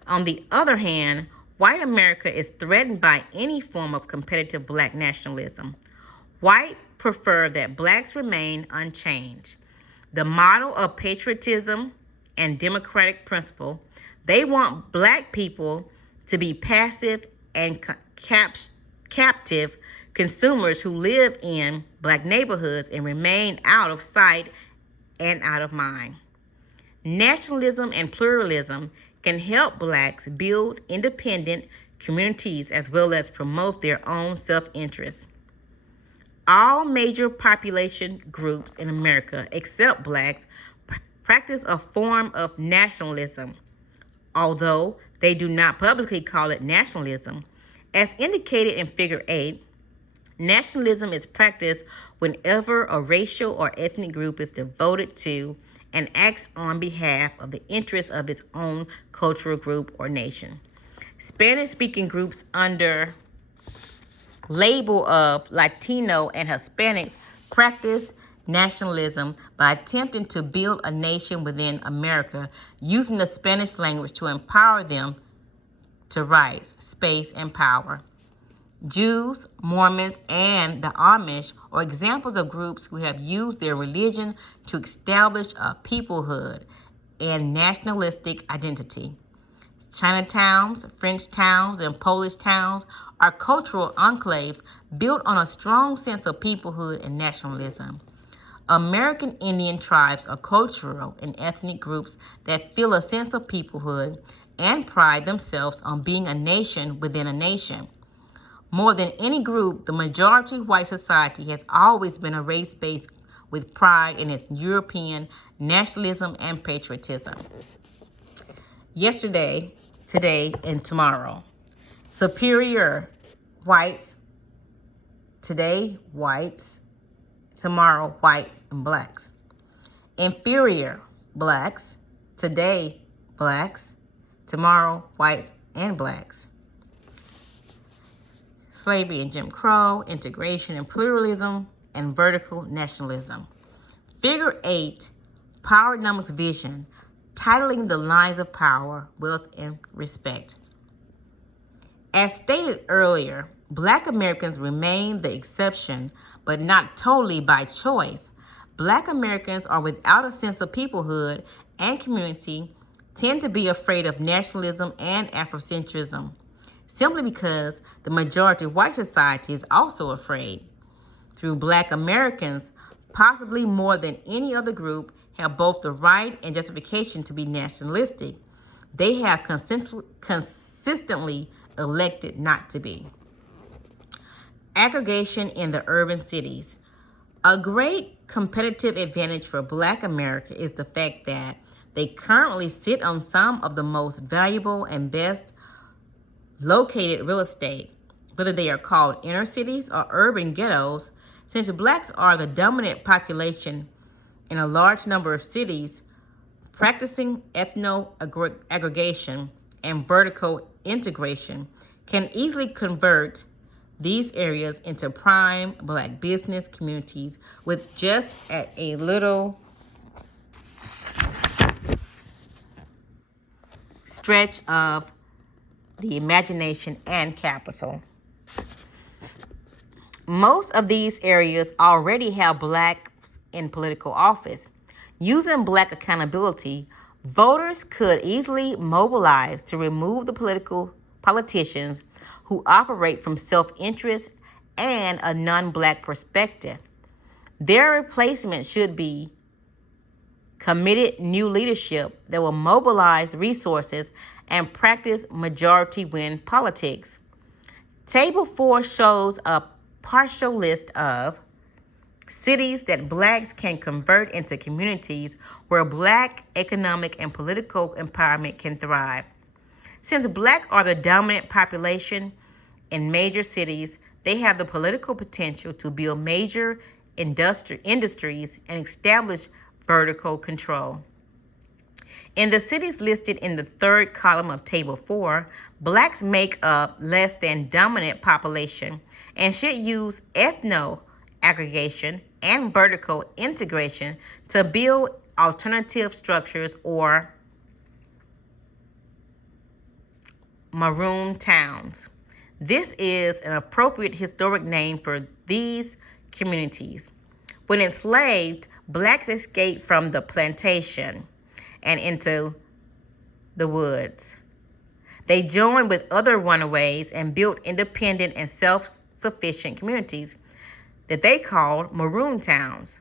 On the other hand, white America is threatened by any form of competitive black nationalism. Whites prefer that blacks remain unchanged. The model of patriotism and democratic principle, they want black people to be passive and captive consumers who live in black neighborhoods and remain out of sight and out of mind. Nationalism and pluralism can help blacks build independent communities as well as promote their own self-interest. All major population groups in America, except blacks, practice a form of nationalism, although they do not publicly call it nationalism. As indicated in Figure 8, nationalism is practiced whenever a racial or ethnic group is devoted to and acts on behalf of the interests of its own cultural group or nation. Spanish-speaking groups under label of Latino and Hispanics practice nationalism by attempting to build a nation within America using the Spanish language to empower them to rights, space, and power. Jews, Mormons, and the Amish are examples of groups who have used their religion to establish a peoplehood and nationalistic identity. Chinatowns, French towns, and Polish towns are cultural enclaves built on a strong sense of peoplehood and nationalism. American Indian tribes are cultural and ethnic groups that feel a sense of peoplehood and pride themselves on being a nation within a nation. More than any group, the majority white society has always been a race based with pride in its European nationalism and patriotism. Yesterday, today, and tomorrow. Superior whites, today whites, tomorrow whites and blacks. Inferior blacks, today blacks, tomorrow whites and blacks. Slavery and Jim Crow, integration and pluralism, and vertical nationalism. Figure 8, PowerNomics vision, titling the lines of power, wealth, and respect. As stated earlier, Black Americans remain the exception, but not totally by choice. Black Americans are without a sense of peoplehood and community, tend to be afraid of nationalism and Afrocentrism, simply because the majority of white society is also afraid. Through Black Americans, possibly more than any other group, have both the right and justification to be nationalistic. They have consistently elected not to be. Aggregation in the urban cities. A great competitive advantage for Black America is the fact that they currently sit on some of the most valuable and best located real estate, whether they are called inner cities or urban ghettos. Since Blacks are the dominant population in a large number of cities, practicing ethno-aggregation and vertical integration can easily convert these areas into prime Black business communities with just a little stretch of the imagination and capital. Most of these areas already have Blacks in political office. Using Black accountability, voters could easily mobilize to remove the politicians who operate from self-interest and a non-Black perspective. Their replacement should be committed new leadership that will mobilize resources and practice majority win politics. Table 4 shows a partial list of cities that Blacks can convert into communities where Black economic and political empowerment can thrive. Since Black are the dominant population in major cities, they have the political potential to build major industries and establish vertical control. In the cities listed in the third column of Table 4, Blacks make up less than dominant population and should use ethno-aggregation and vertical integration to build alternative structures or maroon towns. This is an appropriate historic name for these communities. When enslaved, Blacks escaped from the plantation and into the woods. They joined with other runaways and built independent and self-sufficient communities that they called maroon towns.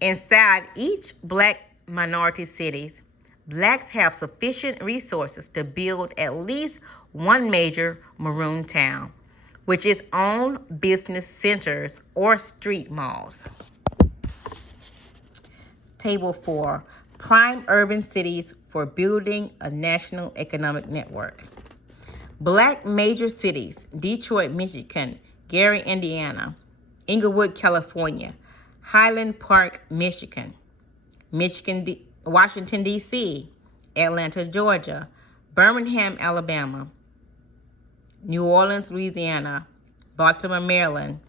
Inside each Black minority cities, Blacks have sufficient resources to build at least one major maroon town, which is own business centers or street malls. Table 4, prime urban cities for building a national economic network. Black major cities: Detroit, Michigan; Gary, Indiana; Inglewood, California; Highland Park, Michigan; Washington, D.C., Atlanta, Georgia; Birmingham, Alabama; New Orleans, Louisiana; Baltimore, Maryland;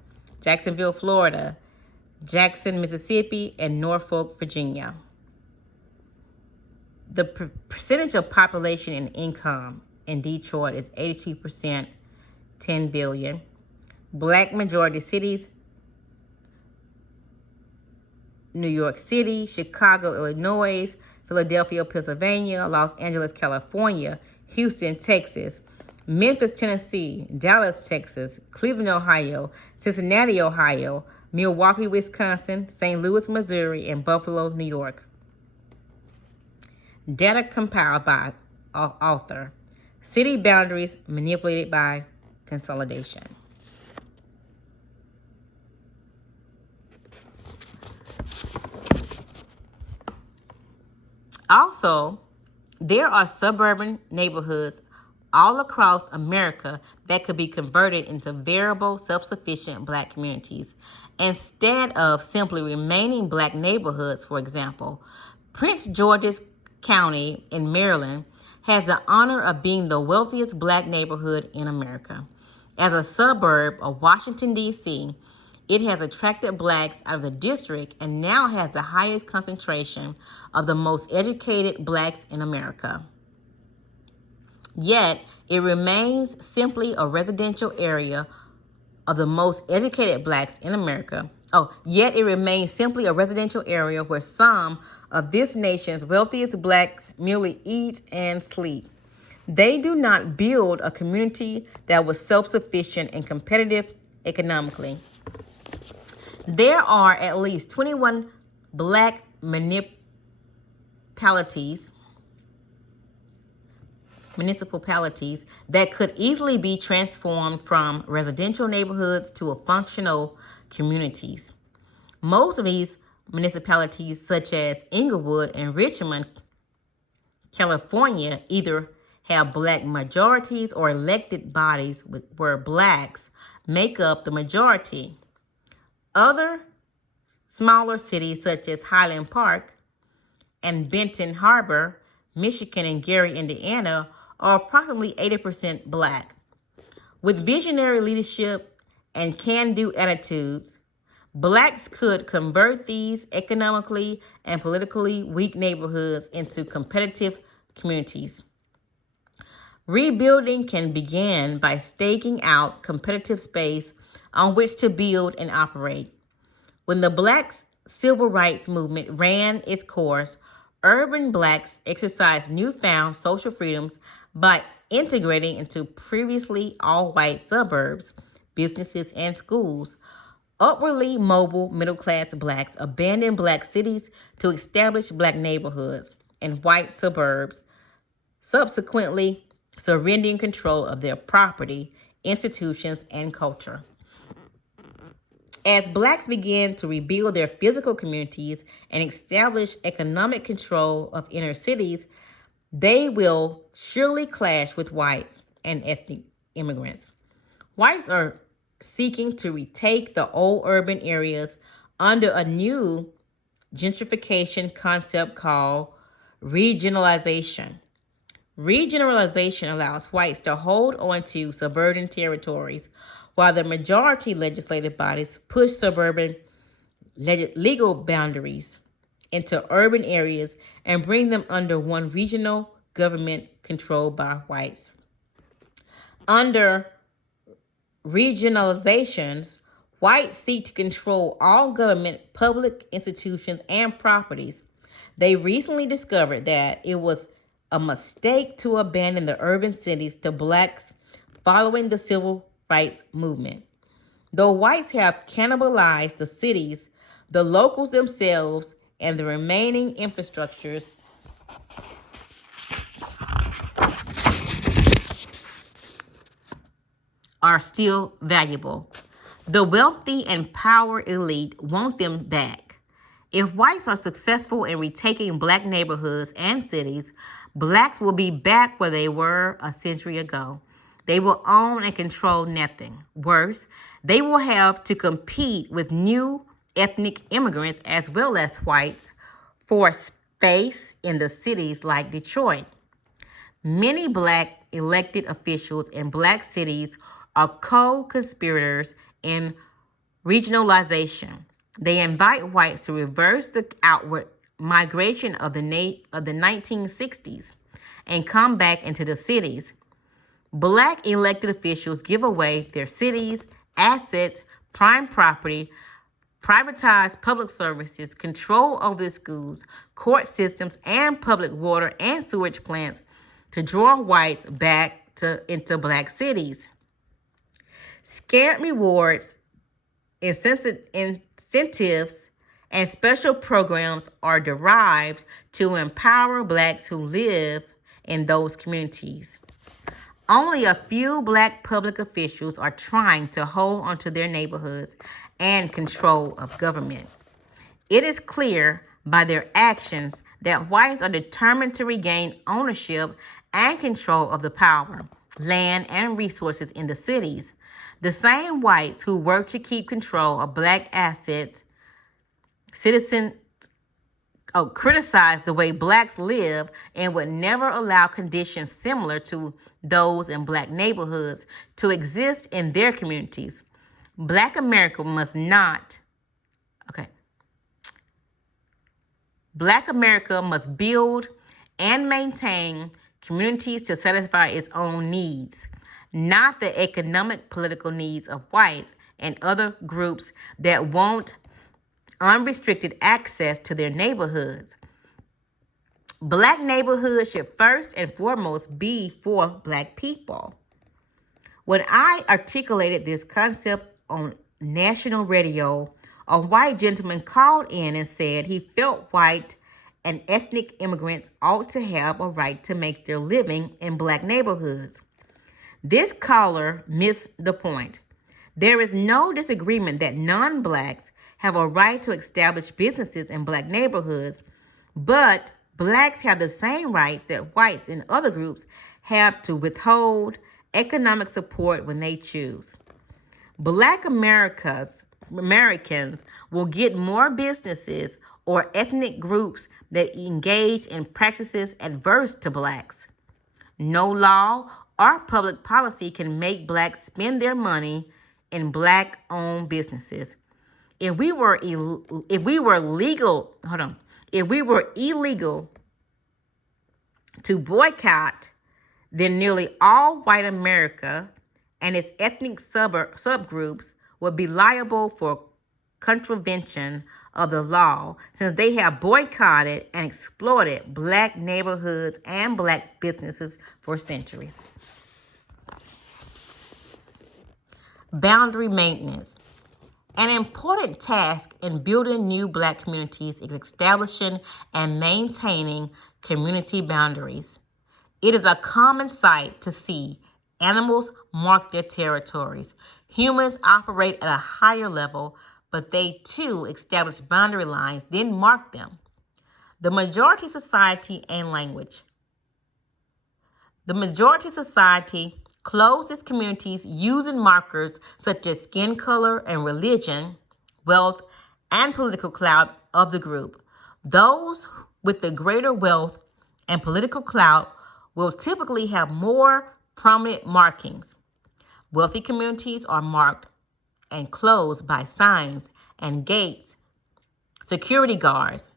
Jacksonville, Florida; Jackson, Mississippi; and Norfolk, Virginia. The percentage of population and income in Detroit is 82%, 10 billion. Black majority cities: New York City, Chicago, Illinois; Philadelphia, Pennsylvania; Los Angeles, California; Houston, Texas; Memphis, Tennessee; Dallas, Texas; Cleveland, Ohio; Cincinnati, Ohio; Milwaukee, Wisconsin, St. Louis, Missouri, and Buffalo, New York. Data compiled by author. City boundaries manipulated by consolidation. Also, there are suburban neighborhoods all across America that could be converted into variable, self-sufficient Black communities instead of simply remaining Black neighborhoods. For example, Prince George's County in Maryland has the honor of being the wealthiest Black neighborhood in America. As a suburb of Washington, D.C., it has attracted Blacks out of the district and now has the highest concentration of the most educated Blacks in America. Yet, it remains simply a residential area of the most educated Blacks in America. Yet it remains simply a residential area where some of this nation's wealthiest Blacks merely eat and sleep. They do not build a community that was self-sufficient and competitive economically. There are at least 21 Black municipalities that could easily be transformed from residential neighborhoods to functional communities. Most of these municipalities, such as Inglewood and Richmond, California, either have Black majorities or elected bodies where Blacks make up the majority. Other smaller cities, such as Highland Park and Benton Harbor, Michigan, and Gary, Indiana, are approximately 80% Black. With visionary leadership and can-do attitudes, Blacks could convert these economically and politically weak neighborhoods into competitive communities. Rebuilding can begin by staking out competitive space on which to build and operate. When the Black Civil Rights Movement ran its course, urban Blacks exercised newfound social freedoms by integrating into previously all-white suburbs, businesses, and schools. Upwardly mobile middle-class Blacks abandoned Black cities to establish Black neighborhoods in white suburbs, subsequently surrendering control of their property, institutions, and culture. As Blacks began to rebuild their physical communities and establish economic control of inner cities, they will surely clash with whites and ethnic immigrants. Whites are seeking to retake the old urban areas under a new gentrification concept called regionalization. Regionalization allows whites to hold on to suburban territories, while the majority legislative bodies push suburban legal boundaries into urban areas and bring them under one regional government controlled by whites. Under regionalizations, whites seek to control all government, public institutions, and properties. They recently discovered that it was a mistake to abandon the urban cities to Blacks following the Civil Rights Movement. Though whites have cannibalized the cities, the locals themselves and the remaining infrastructures are still valuable. The wealthy and power elite want them back. If whites are successful in retaking Black neighborhoods and cities, Blacks will be back where they were a century ago. They will own and control nothing. Worse, they will have to compete with new ethnic immigrants as well as whites for space in the cities like Detroit. Many Black elected officials in Black cities are co-conspirators in regionalization. They invite whites to reverse the outward migration of the 1960s and come back into the cities. Black elected officials give away their cities, assets, prime property, privatize public services, control over the schools, court systems, and public water and sewage plants to draw whites back into Black cities. Scant rewards incentives and special programs are derived to empower blacks who live in those communities. Only a few black public officials are trying to hold onto their neighborhoods and control of government. It is clear by their actions that whites are determined to regain ownership and control of the power, land, and resources in the cities. The same whites who work to keep control of black assets, citizens criticize the way blacks live and would never allow conditions similar to those in black neighborhoods to exist in their communities. Black America must build and maintain communities to satisfy its own needs, not the economic political needs of whites and other groups that want unrestricted access to their neighborhoods. Black neighborhoods should first and foremost be for black people. When I articulated this concept on national radio, a white gentleman called in and said he felt white and ethnic immigrants ought to have a right to make their living in black neighborhoods. This caller missed the point. There is no disagreement that non-blacks have a right to establish businesses in black neighborhoods, but blacks have the same rights that whites and other groups have to withhold economic support when they choose. Black Americans will get more businesses or ethnic groups that engage in practices adverse to blacks. No law or public policy can make blacks spend their money in black-owned businesses. If we were illegal to boycott, then nearly all white America and its ethnic subgroups would be liable for contravention of the law, since they have boycotted and exploited black neighborhoods and black businesses for centuries. Boundary maintenance. An important task in building new black communities is establishing and maintaining community boundaries. It is a common sight to see animals mark their territories. Humans operate at a higher level, but they too establish boundary lines, then mark them. The majority society and language. The majority society closes communities using markers such as skin color and religion, wealth, and political clout of the group. Those with the greater wealth and political clout will typically have more prominent markings. Wealthy communities are marked and closed by signs and gates, security guards.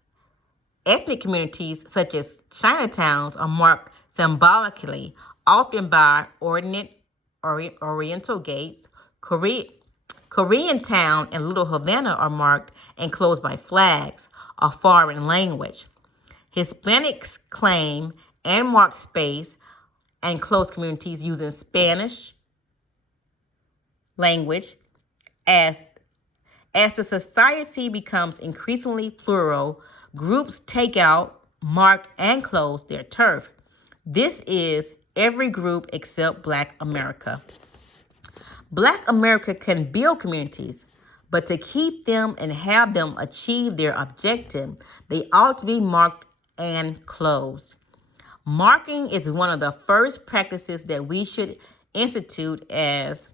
Ethnic communities such as Chinatowns are marked symbolically, often by Oriental gates. Koreatown and Little Havana are marked and closed by flags, a foreign language. Hispanics claim and mark space and close communities using Spanish language. As the society becomes increasingly plural, groups take out, mark, and close their turf. This is every group except Black America. Black America can build communities, but to keep them and have them achieve their objective, they ought to be marked and closed. Marking is one of the first practices that we should institute as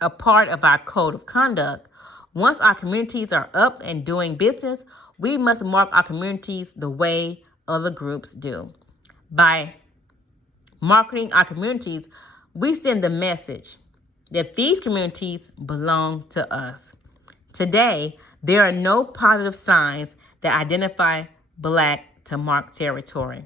a part of our code of conduct. Once our communities are up and doing business, we must mark our communities the way other groups do. By marketing our communities, we send the message that these communities belong to us. Today, there are no positive signs that identify Black to mark territory.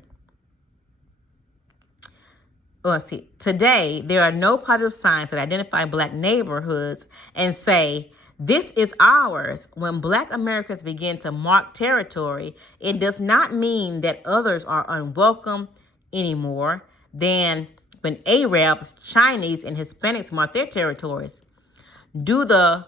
Today, there are no positive signs that identify Black neighborhoods and say, this is ours. When Black Americans begin to mark territory, it does not mean that others are unwelcome anymore than when Arabs, Chinese, and Hispanics mark their territories. Do the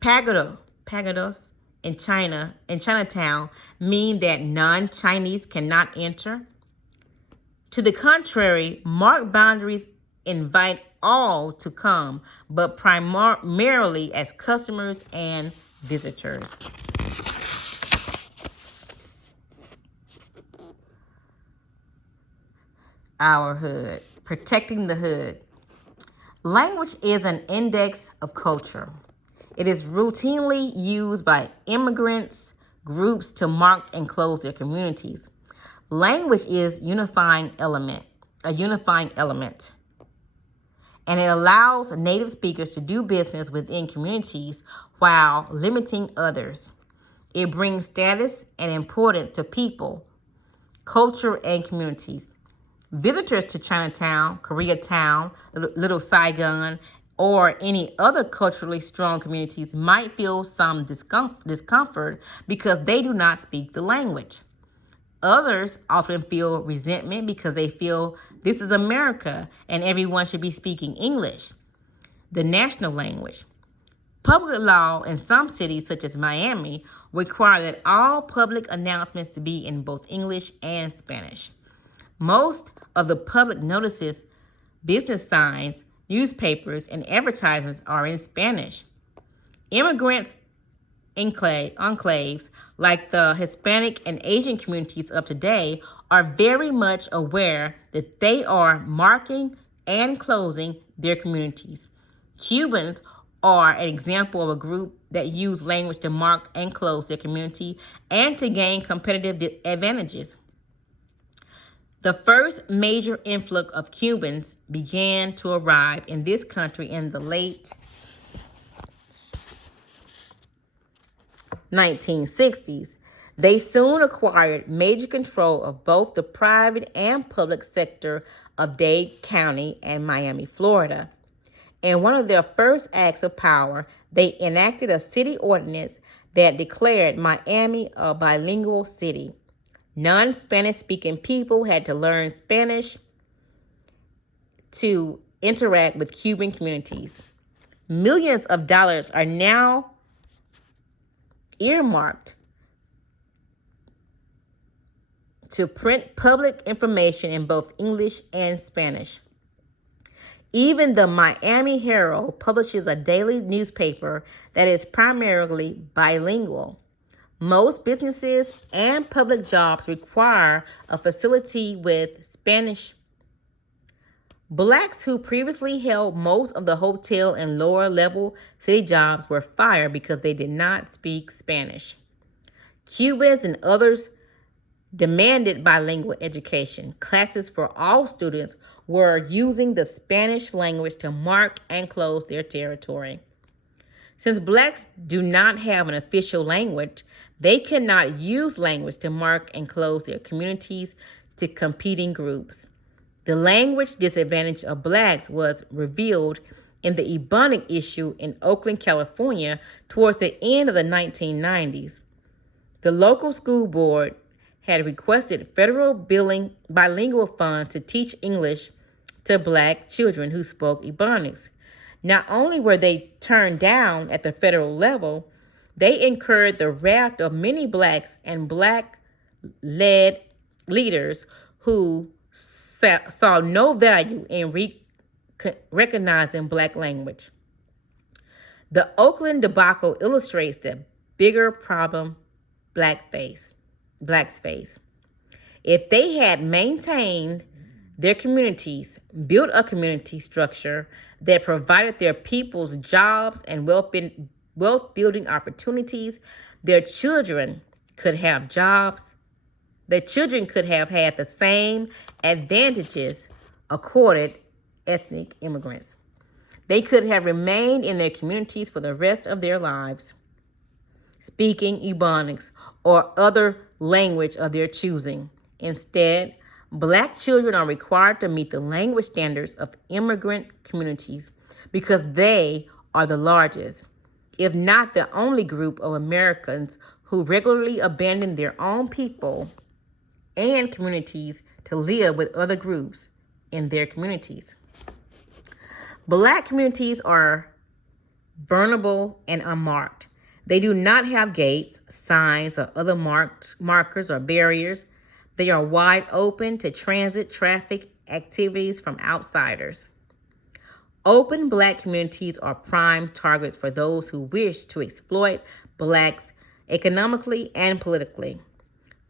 pagodas in Chinatown mean that non-Chinese cannot enter? To the contrary, marked boundaries invite all to come, but primarily as customers and visitors. Our hood, protecting the hood. Language is an index of culture. It is routinely used by immigrants groups to mark and close their communities. Language is a unifying element, and it allows native speakers to do business within communities while limiting others. It brings status and importance to people, culture, and communities. Visitors to Chinatown, Koreatown, Little Saigon, or any other culturally strong communities might feel some discomfort because they do not speak the language. Others often feel resentment because they feel this is America and everyone should be speaking English, the national language. Public law in some cities, such as Miami, require that all public announcements to be in both English and Spanish. Most of the public notices, business signs, newspapers, and advertisements are in Spanish. Immigrants enclaves like the Hispanic and Asian communities of today are very much aware that they are marking and closing their communities. Cubans are an example of a group that use language to mark and close their community and to gain competitive advantages. The first major influx of Cubans began to arrive in this country in the late 1960s. They soon acquired major control of both the private and public sector of Dade County and Miami, Florida. In one of their first acts of power, they enacted a city ordinance that declared Miami a bilingual city. Non-Spanish speaking people had to learn Spanish to interact with Cuban communities. Millions of dollars are now earmarked to print public information in both English and Spanish. Even the Miami Herald publishes a daily newspaper that is primarily bilingual. Most businesses and public jobs require a facility with Spanish. Blacks who previously held most of the hotel and lower level city jobs were fired because they did not speak Spanish. Cubans and others demanded bilingual education. Classes for all students were using the Spanish language to mark and close their territory. Since blacks do not have an official language, they cannot use language to mark and close their communities to competing groups. The language disadvantage of blacks was revealed in the Ebonic issue in Oakland, California, towards the end of the 1990s. The local school board had requested federal bilingual funds to teach English to black children who spoke Ebonics. Not only were they turned down at the federal level, they incurred the wrath of many blacks and black-led leaders who saw no value in recognizing black language. The Oakland debacle illustrates the bigger problem blacks face. If they had maintained their communities, built a community structure that provided their peoples jobs and wealth-building opportunities, their children could have jobs. Their children could have had the same advantages accorded ethnic immigrants. They could have remained in their communities for the rest of their lives, speaking Ebonics or other language of their choosing. Instead, black children are required to meet the language standards of immigrant communities because they are the largest, if not the only group of Americans who regularly abandon their own people and communities to live with other groups in their communities. Black communities are vulnerable, and unmarked. They do not have gates, signs, or other markers or barriers. They are wide open to transit traffic activities from outsiders. Open Black communities are prime targets for those who wish to exploit Blacks economically and politically.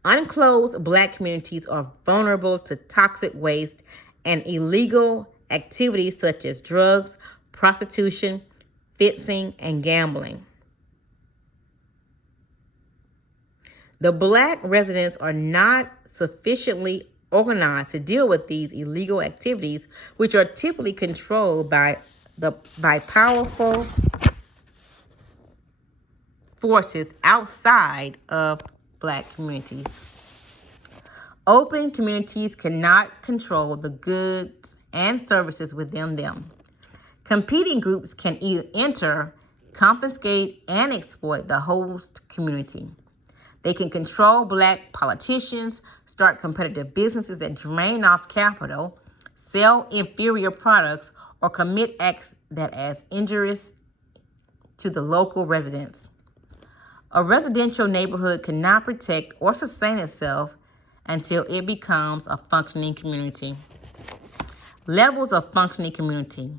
Unclosed Black communities are vulnerable to toxic waste and illegal activities such as drugs, prostitution, fencing, and gambling. The Black residents are not sufficiently organized to deal with these illegal activities, which are typically controlled by powerful forces outside of Black communities. Open communities cannot control the goods and services within them. Competing groups can either enter, confiscate, and exploit the host community. They can control Black politicians, start competitive businesses that drain off capital, sell inferior products, or commit acts that are injurious to the local residents. A residential neighborhood cannot protect or sustain itself until it becomes a functioning community. Levels of functioning community.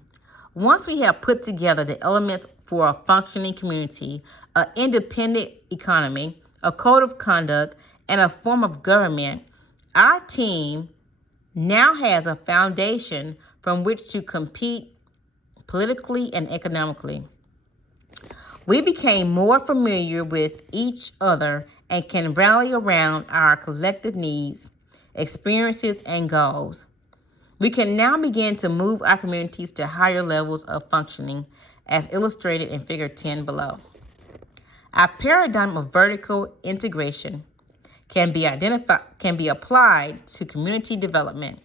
Once we have put together the elements for a functioning community, an independent economy, a code of conduct, and a form of government, our team now has a foundation from which to compete politically and economically. We became more familiar with each other and can rally around our collective needs, experiences, and goals. We can now begin to move our communities to higher levels of functioning, as illustrated in Figure 10 below. Our paradigm of vertical integration can be applied to community development.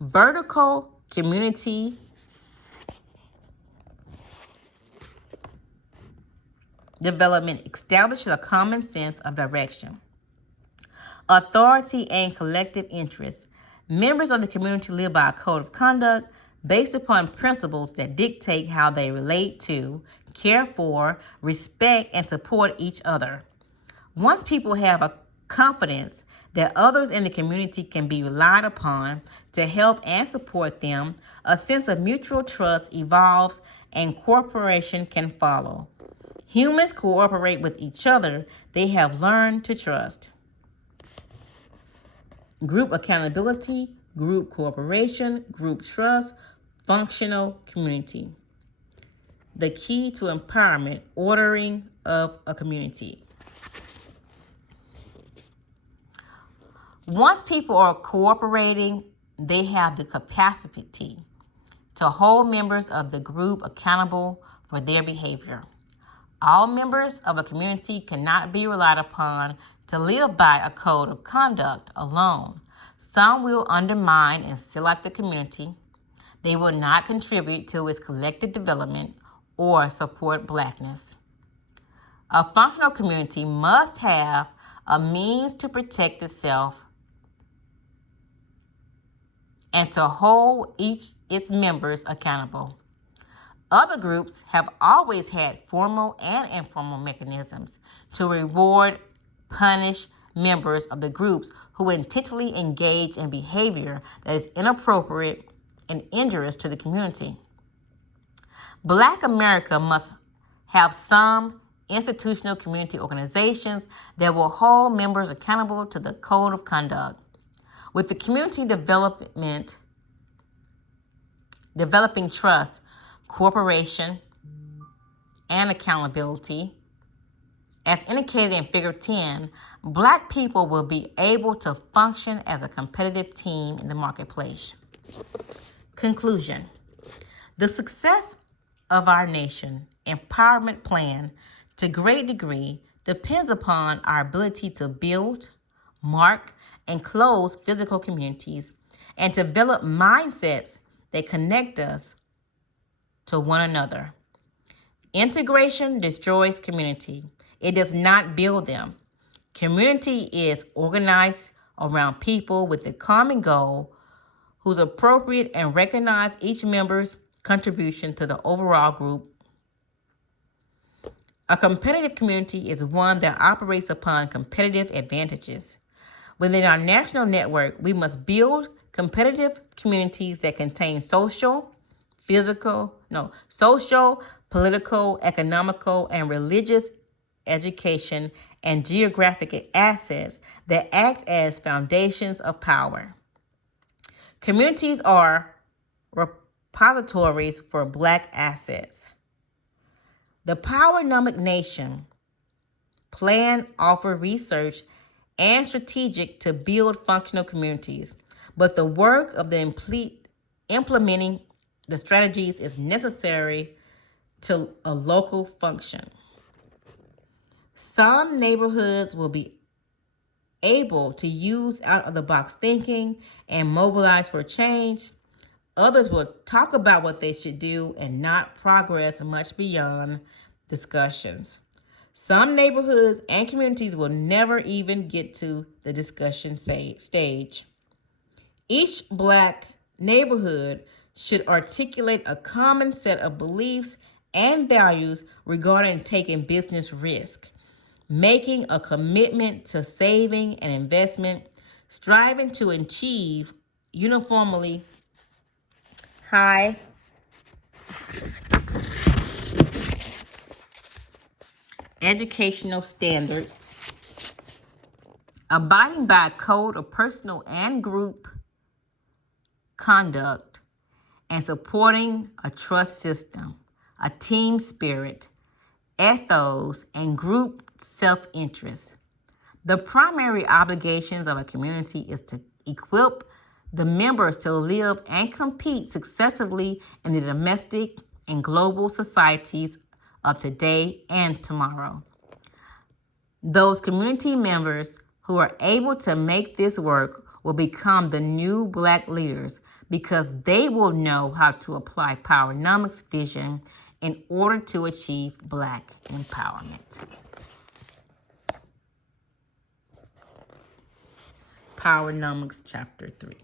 Vertical community development establishes a common sense of direction, authority, and collective interest. Members of the community live by a code of conduct based upon principles that dictate how they relate to, care for, respect, and support each other. Once people have a confidence that others in the community can be relied upon to help and support them, a sense of mutual trust evolves and cooperation can follow. Humans cooperate with each other they have learned to trust. Group accountability, group cooperation, group trust, functional community. The key to empowerment, ordering of a community. Once people are cooperating, they have the capacity to hold members of the group accountable for their behavior. All members of a community cannot be relied upon to live by a code of conduct alone. Some will undermine and sell out the community. They will not contribute to its collective development or support Blackness. A functional community must have a means to protect itself and to hold its members accountable. Other groups have always had formal and informal mechanisms to reward, punish members of the groups who intentionally engage in behavior that is inappropriate and injurious to the community. Black America must have some institutional community organizations that will hold members accountable to the code of conduct. With the community developing trust, cooperation, and accountability, as indicated in Figure 10, Black people will be able to function as a competitive team in the marketplace. Conclusion. The success of our nation empowerment plan to great degree depends upon our ability to build, mark, and close physical communities and develop mindsets that connect us to one another. Integration destroys community. It does not build them. Community is organized around people with a common goal who's appropriate and recognize each member's contribution to the overall group A competitive community is one that operates upon competitive advantages. Within our national network, we must build competitive communities that contain social, political, economical, and religious education and geographic assets that act as foundations of power. Communities are repositories for Black assets. The PowerNomics Nation plan, offer research, and strategic to build functional communities, but the work of the implementing the strategies is necessary to a local function. Some neighborhoods will be able to use out-of-the-box thinking and mobilize for change. Others will talk about what they should do and not progress much beyond discussions. Some neighborhoods and communities will never even get to the discussion stage. Each Black neighborhood should articulate a common set of beliefs and values regarding taking business risk, making a commitment to saving and investment, striving to achieve uniformly high educational standards, abiding by a code of personal and group conduct, and supporting a trust system, a team spirit, ethos, and group self-interest. The primary obligations of a community is to equip the members to live and compete successfully in the domestic and global societies of today and tomorrow. Those community members who are able to make this work will become the new Black leaders because they will know how to apply PowerNomics vision in order to achieve Black empowerment. PowerNomics Chapter 3.